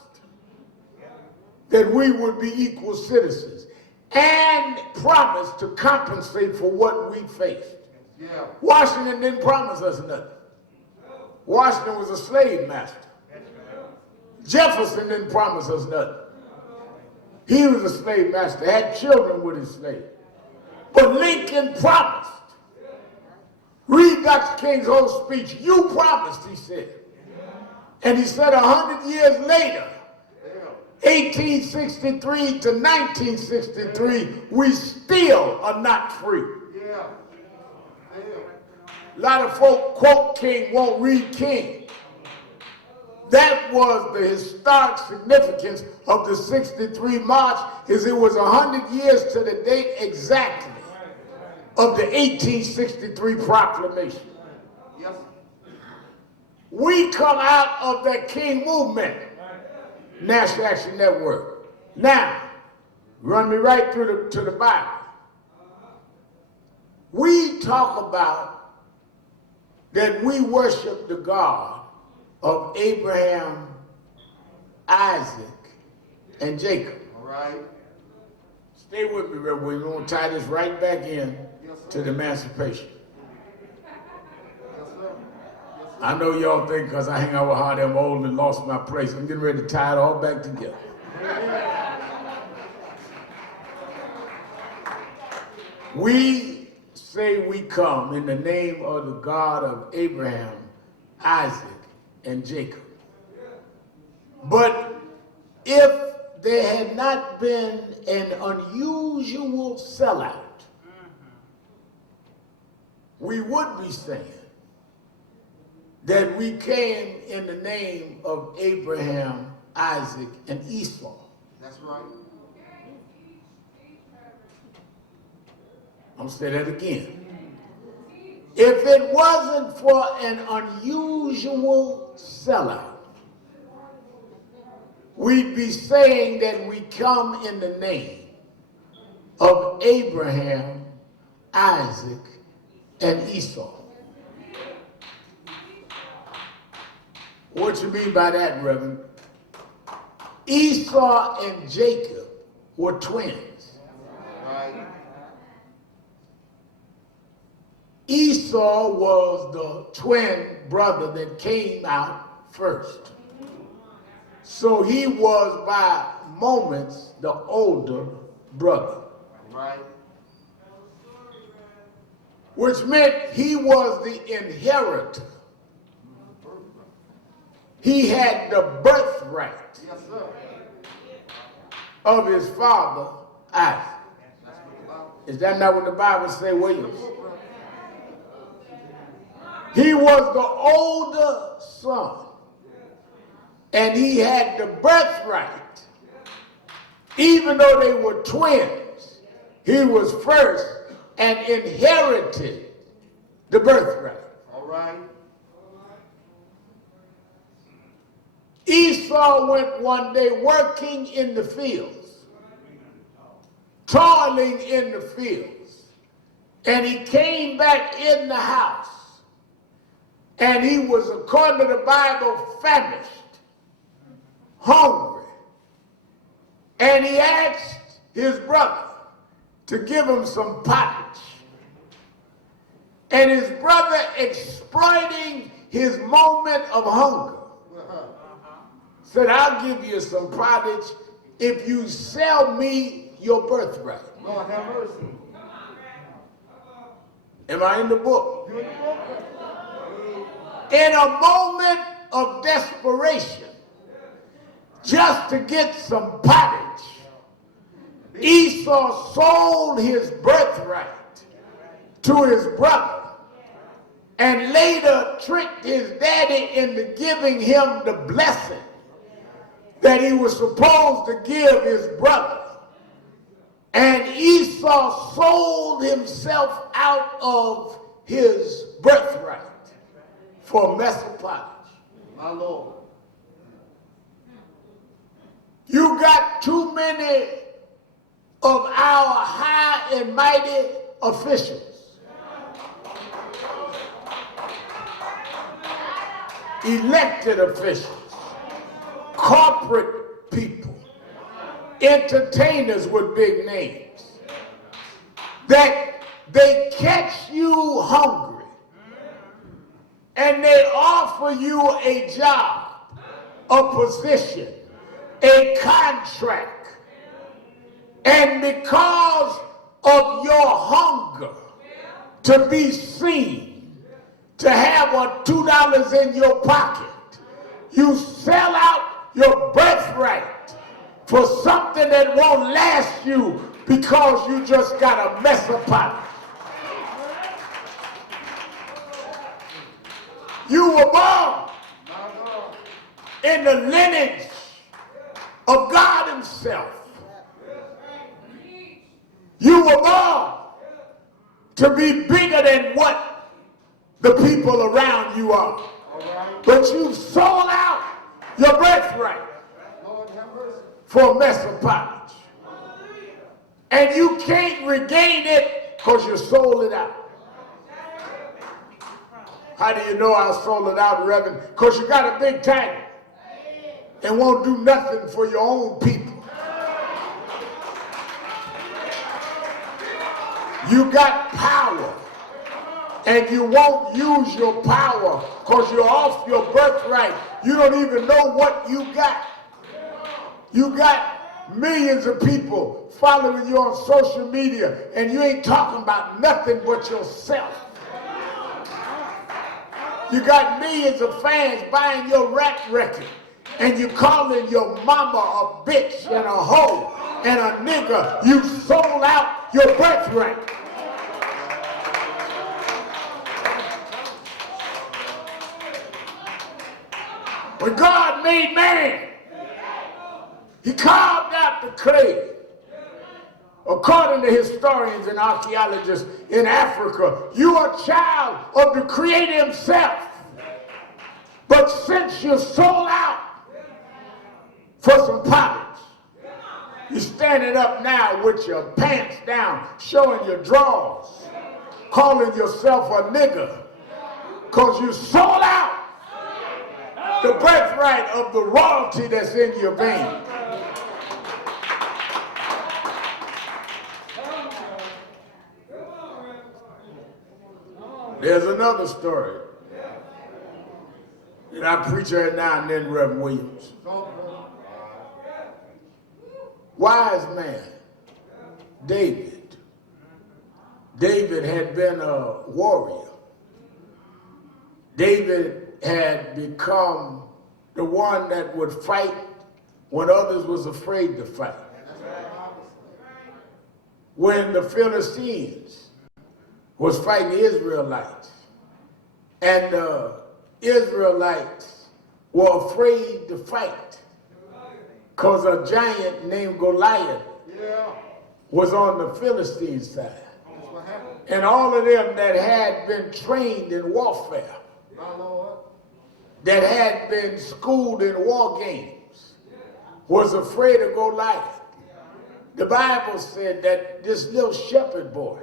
that we would be equal citizens and promised to compensate for what we faced. Yeah. Washington didn't promise us nothing. Washington was a slave master. Jefferson didn't promise us nothing. He was a slave master, had children with his slaves. But Lincoln promised. Read Dr. King's whole speech. You promised, he said. And he said 100 years later, 1863 to 1963, we still are not free. Yeah. A lot of folk quote King, won't read King. That was the historic significance of the 63 March, is it was 100 years to the date exactly of the 1863 proclamation. Yes. We come out of that King movement, National Action Network. Now, run me right through to the Bible. We talk about that we worship the God of Abraham, Isaac, and Jacob. All right. Stay with me, Reverend Williams. We're going to tie this right back in to the emancipation. Yes, sir. Yes, sir. I know y'all think because I hang out with Hardy, I'm old and lost my place. I'm getting ready to tie it all back together. We say we come in the name of the God of Abraham, Isaac, and Jacob. But if there had not been an unusual sellout, we would be saying that we came in the name of Abraham, Isaac, and Esau. That's right. I'm going to say that again. If it wasn't for an unusual sellout, we'd be saying that we come in the name of Abraham, Isaac, and Esau. What you mean by that, Reverend? Esau and Jacob were twins. Right. Esau was the twin brother that came out first. So he was by moments the older brother. Right. Which meant he was the inheritor. He had the birthright Yes, sir. of his father, Isaac. That's what the Bible. Is that not what the Bible says, Williams? He was the older son, and he had the birthright. Even though they were twins, he was first and inherited the birthright. All right. Esau went one day working in the fields, toiling in the fields, and he came back in the house, and he was, according to the Bible, famished, hungry, and he asked his brother to give him some pottage. And his brother, exploiting his moment of hunger, said, I'll give you some pottage if you sell me your birthright. Lord have mercy. Am I in the book? You in the book? In a moment of desperation, just to get some pottage, Esau sold his birthright to his brother and later tricked his daddy into giving him the blessing that he was supposed to give his brother. And Esau sold himself out of his birthright for a mess of pottage. My Lord. You got too many of our high and mighty officials, elected officials, corporate people, entertainers with big names, that they catch you hungry and they offer you a job, a position, a contract, and because of your hunger to be seen, to have a $2 in your pocket, you sell out your birthright for something that won't last you because you just got a mess of pottage. You were born in the lineage of God himself. You were born to be bigger than what the people around you are. But you sold out your birthright for a mess of pottage. And you can't regain it because you sold it out. How do you know I sold it out, Reverend? Because you got a big title and won't do nothing for your own people. You got power and you won't use your power because you're off your birthright. You don't even know what you got. You got millions of people following you on social media and you ain't talking about nothing but yourself. You got millions of fans buying your rap record and you calling your mama a bitch and a hoe and a nigger. You sold out your birthright. When God made man, he carved out the clay. According to historians and archaeologists in Africa, you are a child of the Creator himself. But since you're sold out for some pottage, you're standing up now with your pants down, showing your drawers, calling yourself a nigger, because you sold out the birthright of the royalty that's in your veins. There's another story that I preach every now and then, Reverend Williams. Wise man, David. David had been a warrior. David had become the one that would fight when others was afraid to fight. When the Philistines was fighting the Israelites, and the Israelites were afraid to fight because a giant named Goliath was on the Philistine side. And all of them that had been trained in warfare, that had been schooled in war games, was afraid of Goliath. The Bible said that this little shepherd boy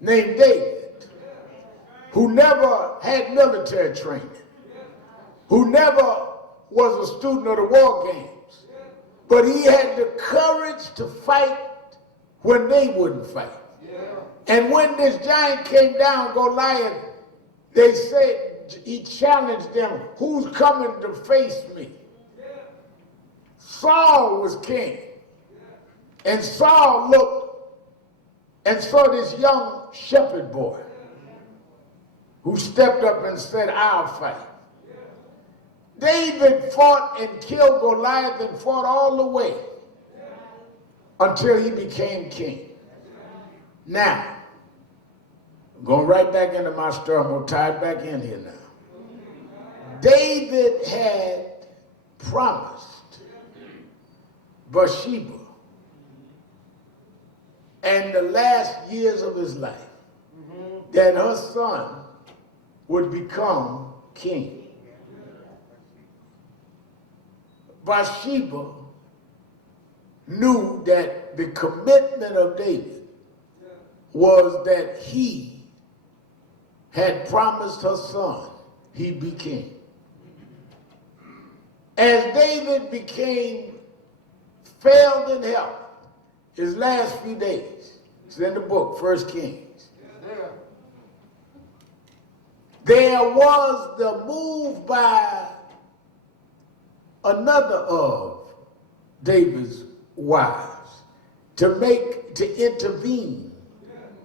named David, who never had military training, who never was a student of the war games, but he had the courage to fight when they wouldn't fight. And when this giant came down, Goliath, they said, he challenged them, who's coming to face me? Saul was king. And Saul looked and saw this young shepherd boy who stepped up and said, I'll fight. David fought and killed Goliath and fought all the way until he became king. Now, I'm going right back into my story. I'm going to tie it back in here now. David had promised Bathsheba and the last years of his life that her son would become king. Bathsheba knew that the commitment of David was that he had promised her son he'd be king. As David failed in health his last few days, it's in the book, 1 Kings, there was the move by another of David's wives to intervene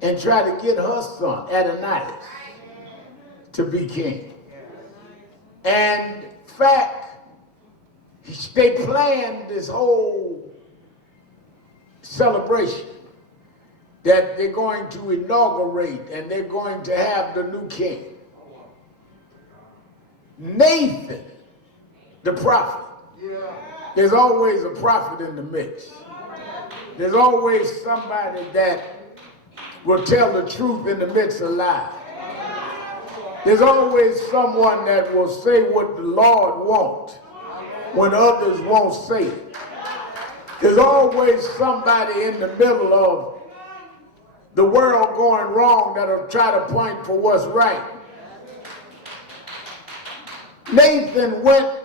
and try to get her son, Adonijah, to be king. And in fact, they planned this whole celebration that they're going to inaugurate and they're going to have the new king. Nathan, the prophet. There's always a prophet in the mix. There's always somebody that will tell the truth in the midst of lies. There's always someone that will say what the Lord wants when others won't say it. There's always somebody in the middle of the world going wrong that'll try to point for what's right. Nathan went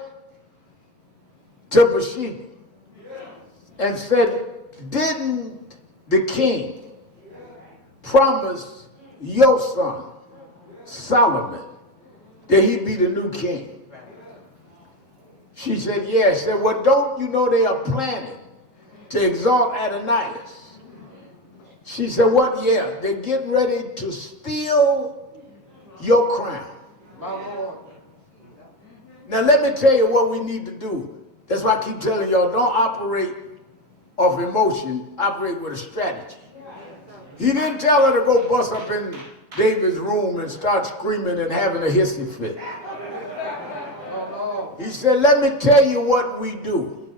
to Bathsheba and said, didn't the king promise your son, Solomon, that he'd be the new king? She said, yeah. He said, well, don't you know they are planning to exalt Adonijah? She said, what? Yeah, they're getting ready to steal your crown. My Lord. Now, let me tell you what we need to do. That's why I keep telling y'all, don't operate off emotion, operate with a strategy. He didn't tell her to go bust up in David's room and start screaming and having a hissy fit. He said, let me tell you what we do.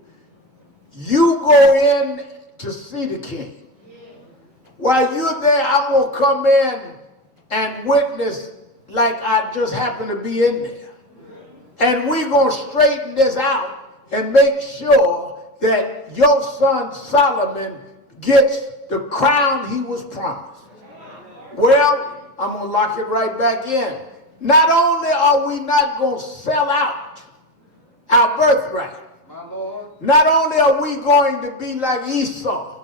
You go in to see the king. While you're there, I'm going to come in and witness like I just happen to be in there. And we're going to straighten this out and make sure that your son Solomon gets the crown he was promised. Well, I'm going to lock it right back in. Not only are we not going to sell out our birthright, My Lord. not only are we going to be like Esau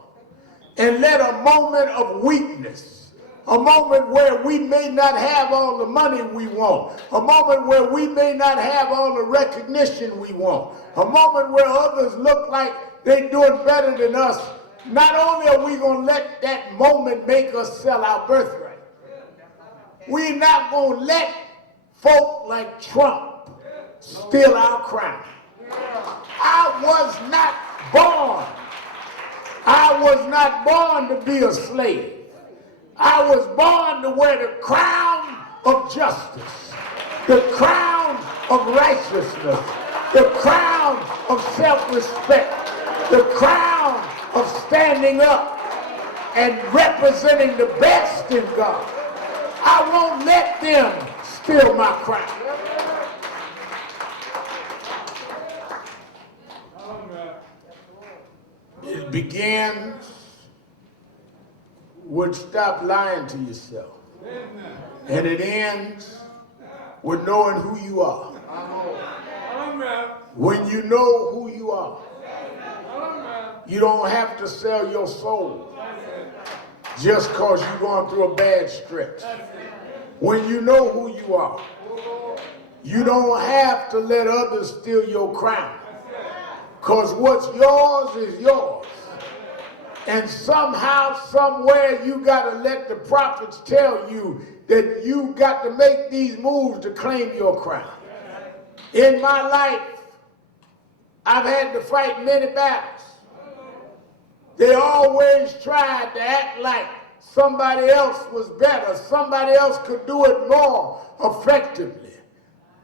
and let a moment of weakness, a moment where we may not have all the money we want, a moment where we may not have all the recognition we want, a moment where others look like they're doing better than us. Not only are we going to let that moment make us sell our birthright, we're not going to let folk like Trump steal our crown. I was not born to be a slave. I was born to wear the crown of justice, the crown of righteousness, the crown of self-respect, the crown of standing up and representing the best in God. I won't let them steal my crown. It begins with stop lying to yourself. And it ends with knowing who you are. When you know who you are, you don't have to sell your soul just because you're going through a bad stretch. When you know who you are, you don't have to let others steal your crown. Because what's yours is yours. And somehow, somewhere, you got to let the prophets tell you that you got to make these moves to claim your crown. In my life, I've had to fight many battles. They always tried to act like somebody else was better. Somebody else could do it more effectively.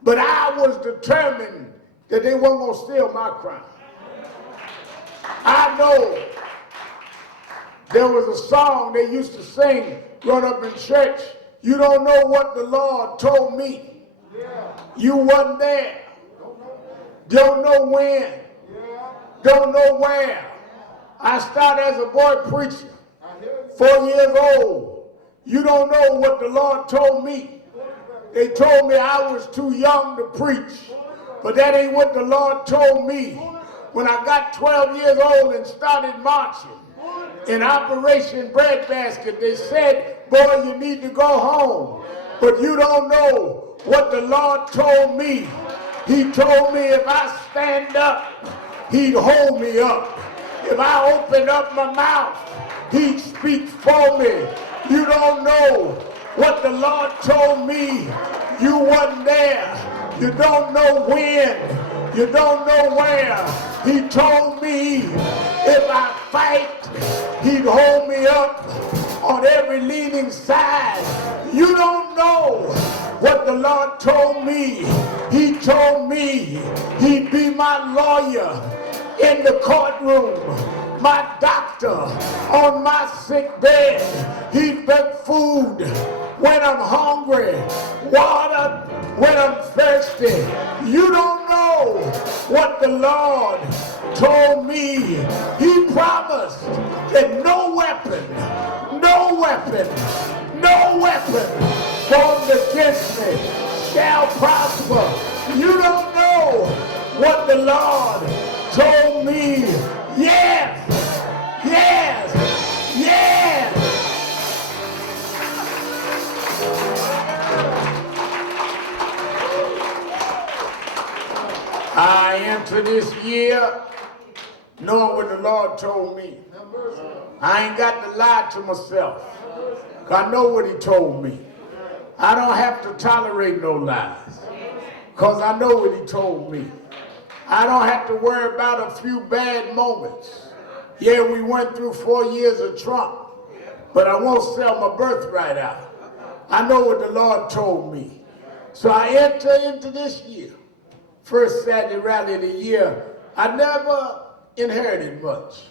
But I was determined that they weren't going to steal my crown. I know there was a song they used to sing growing up in church. You don't know what the Lord told me. You wasn't there. Don't know when. Don't know where. I started as a boy preacher, 4 years old. You don't know what the Lord told me. They told me I was too young to preach, but that ain't what the Lord told me. When I got 12 years old and started marching in Operation Breadbasket, they said, boy, you need to go home. But you don't know what the Lord told me. He told me if I stand up, he'd hold me up. If I open up my mouth, he'd speak for me. You don't know what the Lord told me. You wasn't there. You don't know when. You don't know where. He told me if I fight, he'd hold me up on every leaning side. You don't know what the Lord told me. He told me he'd be my lawyer in the courtroom, my doctor on my sick bed. He'd make food when I'm hungry, water when I'm thirsty. You don't know what the Lord told me. He promised that no weapon formed against me shall prosper. You don't know what the Lord told me. Yes, yes, yes. I enter this year knowing what the Lord told me. I ain't got to lie to myself. I know what he told me. I don't have to tolerate no lies, because I know what he told me. I don't have to worry about a few bad moments. Yeah, we went through 4 years of Trump, but I won't sell my birthright out. I know what the Lord told me. So I enter into this year, first Saturday rally of the year. I never inherited much.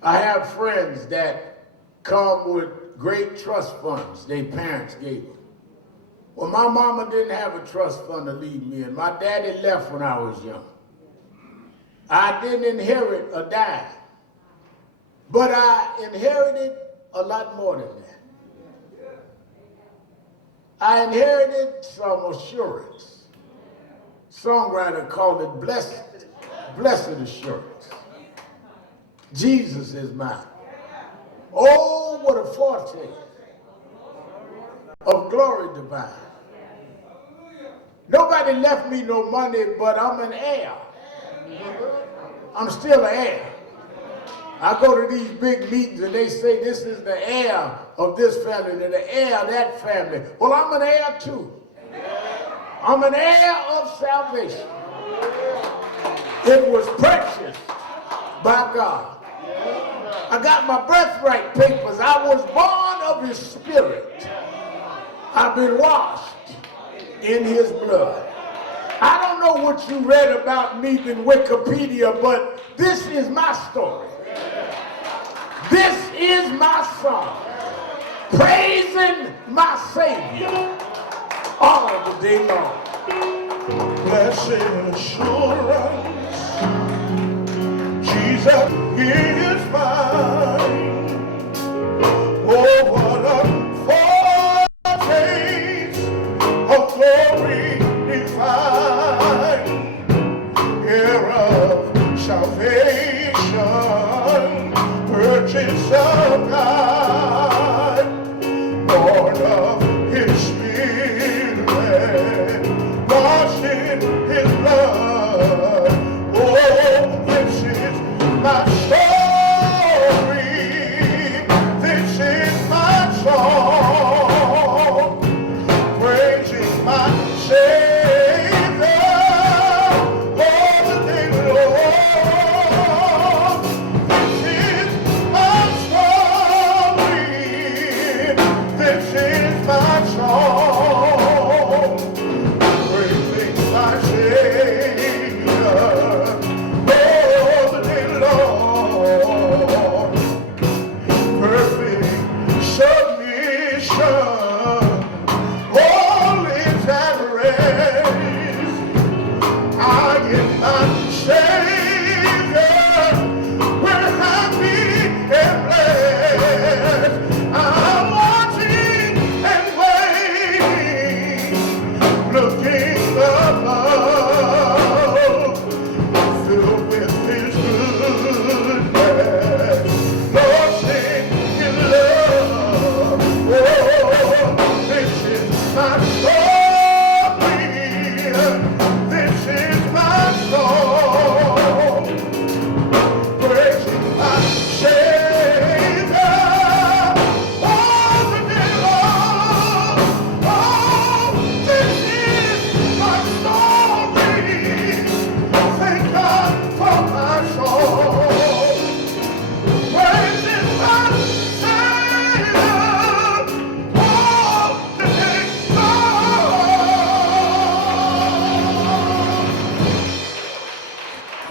I have friends that come with great trust funds their parents gave them. Well, my mama didn't have a trust fund to leave me, and my daddy left when I was young. I didn't inherit a dime, but I inherited a lot more than that. I inherited some assurance. Songwriter called it blessed assurance. Jesus is mine. Oh, what a foretaste of glory divine. Nobody left me no money, but I'm an heir. I'm still an heir. I go to these big meetings and they say this is the heir of this family and the heir of that family. Well, I'm an heir too. I'm an heir of salvation. It was purchased by God. I got my birthright papers. I was born of his spirit. I've been washed in his blood. I don't know what you read about me in Wikipedia, but this is my story. This is my song, praising my Savior all the day long. Blessed assurance, Jesus is mine. Oh, what a foretaste of glory divine, heir of salvation, purchase of God, born of his spirit, washed in his blood. Oh, this is my story, this is my song, praising my Savior all the day long. This is my story, this is my song, praising my Savior.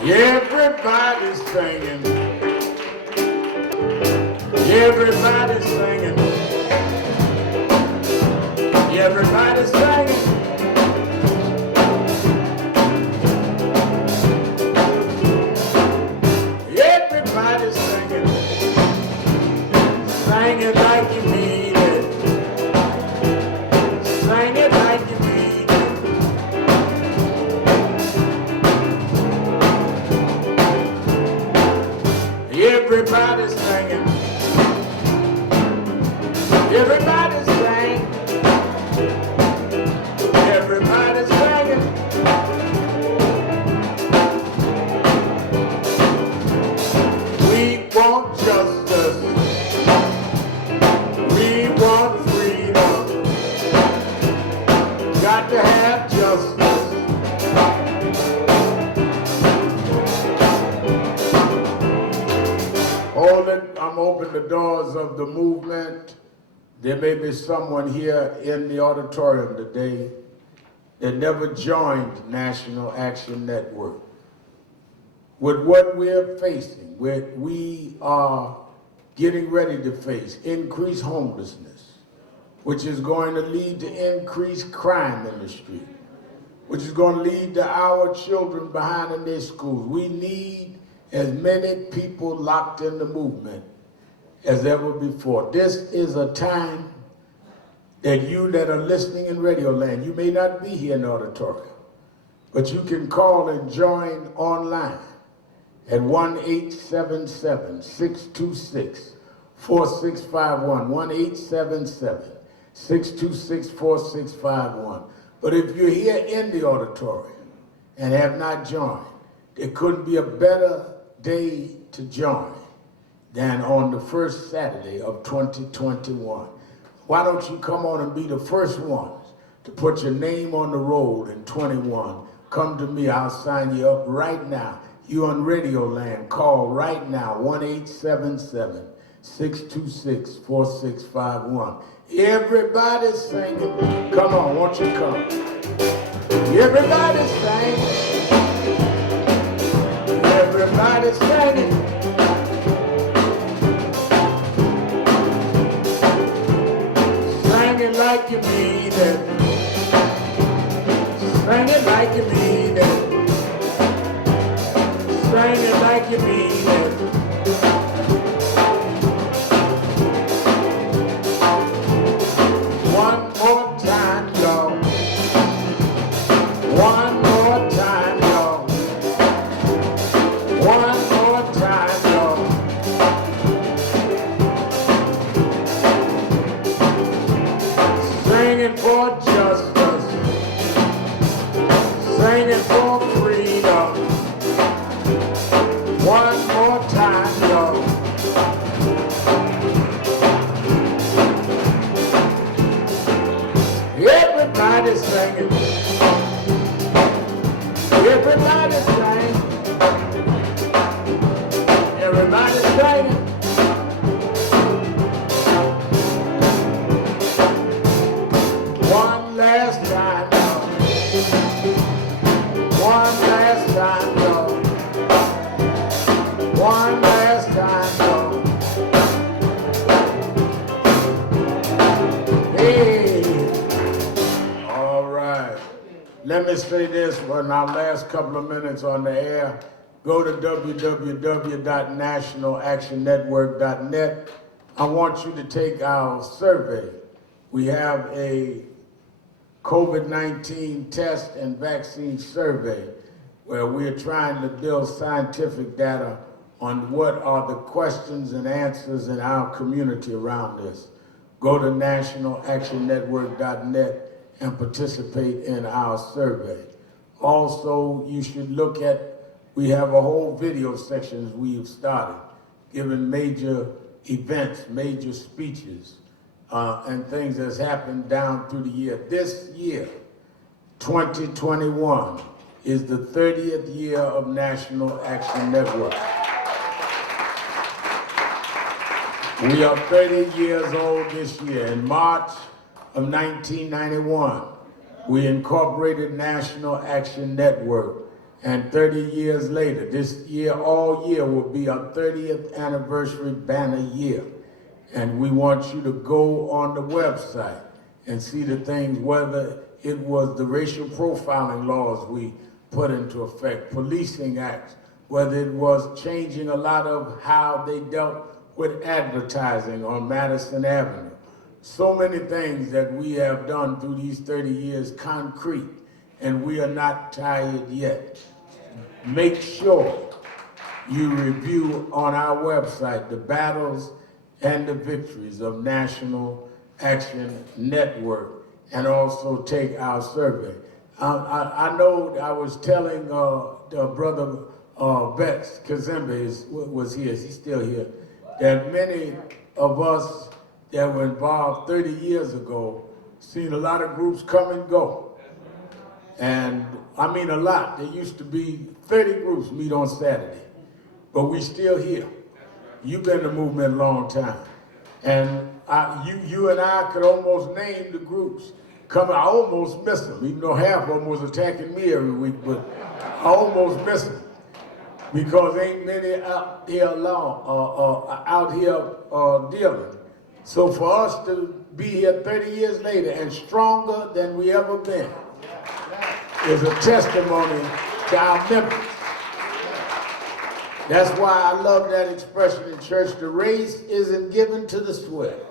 Everybody's singing. Everybody's singing. Everybody's singing. Everybody's singing. Sing it like you mean it. Sing it like you mean it. Everybody's singing. Everybody's singing. Everybody's singing. We want justice. We want freedom. Got to have justice. Hold it. I'm opening the doors of the movement. There may be someone here in the auditorium today that never joined National Action Network. With what we're facing, we are getting ready to face increased homelessness, which is going to lead to increased crime in the street, which is going to lead to our children behind in their schools. We need as many people locked in the movement as ever before. This is a time that you that are listening in Radio Land, you may not be here in the auditorium, but you can call and join online at 1-877-626-4651, 1-877-626-4651. But if you're here in the auditorium and have not joined, there couldn't be a better day to join than on the first Saturday of 2021. Why don't you come on and be the first ones to put your name on the roll in 21? Come to me, I'll sign you up right now. You on Radio Land, call right now, 1-877-626-4651. Everybody's singing. Come on, won't you come? Everybody's singing. Everybody's singing. Sing it like you mean it. Sing it like you mean it. Sing it like you mean it. One more time, y'all. One more time, y'all. One more time, y'all. Singing for justice. Singing for freedom. One more time, y'all. Everybody's singing. Everybody's singing. Everybody's singing. One last time, y'all. One last time, y'all. One last time, y'all. Hey. All right. Let me say this for our last couple of minutes on the air. Go to www.nationalactionnetwork.net. I want you to take our survey. We have a COVID-19 test and vaccine survey where we are trying to build scientific data on what are the questions and answers in our community around this. Go to nationalactionnetwork.net and participate in our survey. Also, you should look at, we have a whole video section we've started, giving major events, major speeches, and things that's happened down through the year. This year, 2021, is the 30th year of National Action Network. We are 30 years old this year. In March of 1991, we incorporated National Action Network, And 30 years later, this year, all year will be our 30th anniversary banner year. And we want you to go on the website and see the things, whether it was the racial profiling laws we put into effect, policing acts, whether it was changing a lot of how they dealt with advertising on Madison Avenue. So many things that we have done through these 30 years, concrete, and we are not tired yet. Make sure you review on our website the battles and the victories of National Action Network, and also take our survey. I know I was telling Brother Betts Kazembe was here, he's still here, that many of us that were involved 30 years ago seen a lot of groups come and go. And I mean a lot. There used to be 30 groups meet on Saturday, but we still here. You've been in the movement a long time. And you and I could almost name the groups. I almost miss them, even though half of them was attacking me every week, but I almost miss them. Because ain't many out here dealing. So for us to be here 30 years later and stronger than we ever been is a testimony to our members. That's why I love that expression in church. The race isn't given to the swift,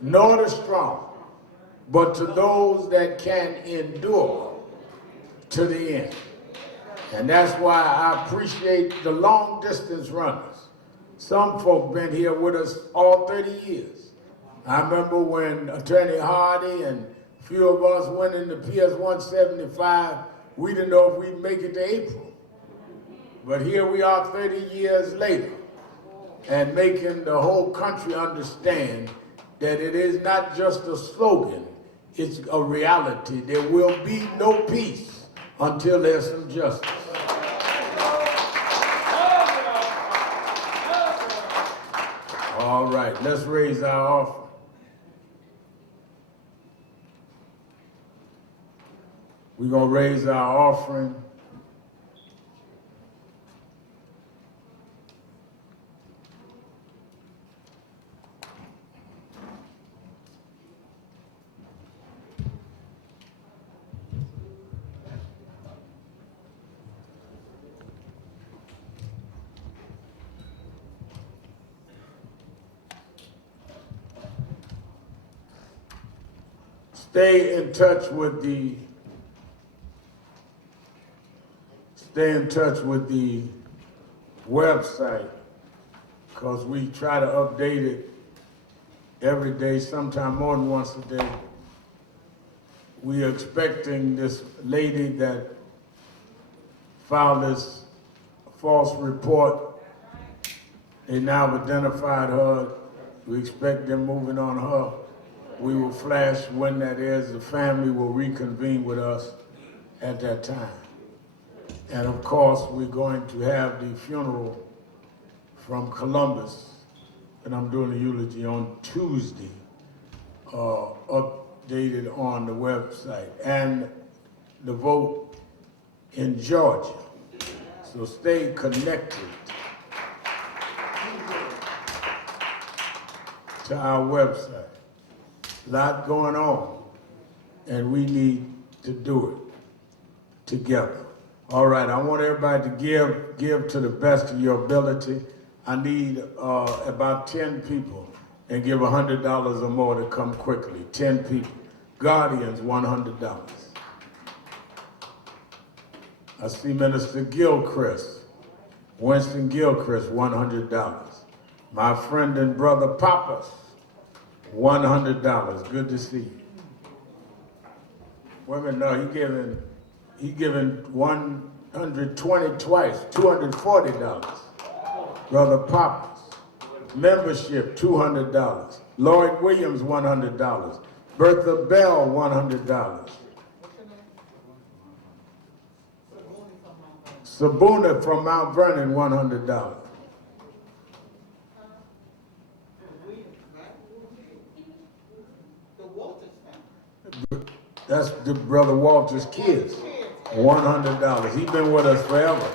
nor the strong, but to those that can endure to the end. And that's why I appreciate the long distance runners. Some folk been here with us all 30 years. I remember when Attorney Hardy and a few of us went into PS 175, we didn't know if we'd make it to April. But here we are 30 years later, and making the whole country understand that it is not just a slogan, it's a reality. There will be no peace until there's some justice. All right, let's raise our offering. We're going to raise our offering. Stay in touch with the website, because we try to update it every day, sometime more than once a day. We are expecting this lady that filed this false report. They now have identified her. We expect them moving on her. We will flash when that is. The family will reconvene with us at that time. And of course, we're going to have the funeral from Columbus, and I'm doing the eulogy on Tuesday, updated on the website, and the vote in Georgia. So stay connected to our website. A lot going on, and we need to do it together. All right, I want everybody to give to the best of your ability. I need about 10 people, and give $100 or more to come quickly. 10 people. Guardians, $100. I see Minister Gilchrist, Winston Gilchrist, $100. My friend and brother Pappas, $100. Good to see you. Women, no, he giving 120 twice, $240. Brother Pappas. Membership, $200. Lloyd Williams, $100. Bertha Bell, $100. Sabuna from Mount Vernon, $100. That's the Brother Walter's kids. $100. He's been with us forever.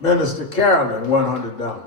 Minister Carolyn, $100.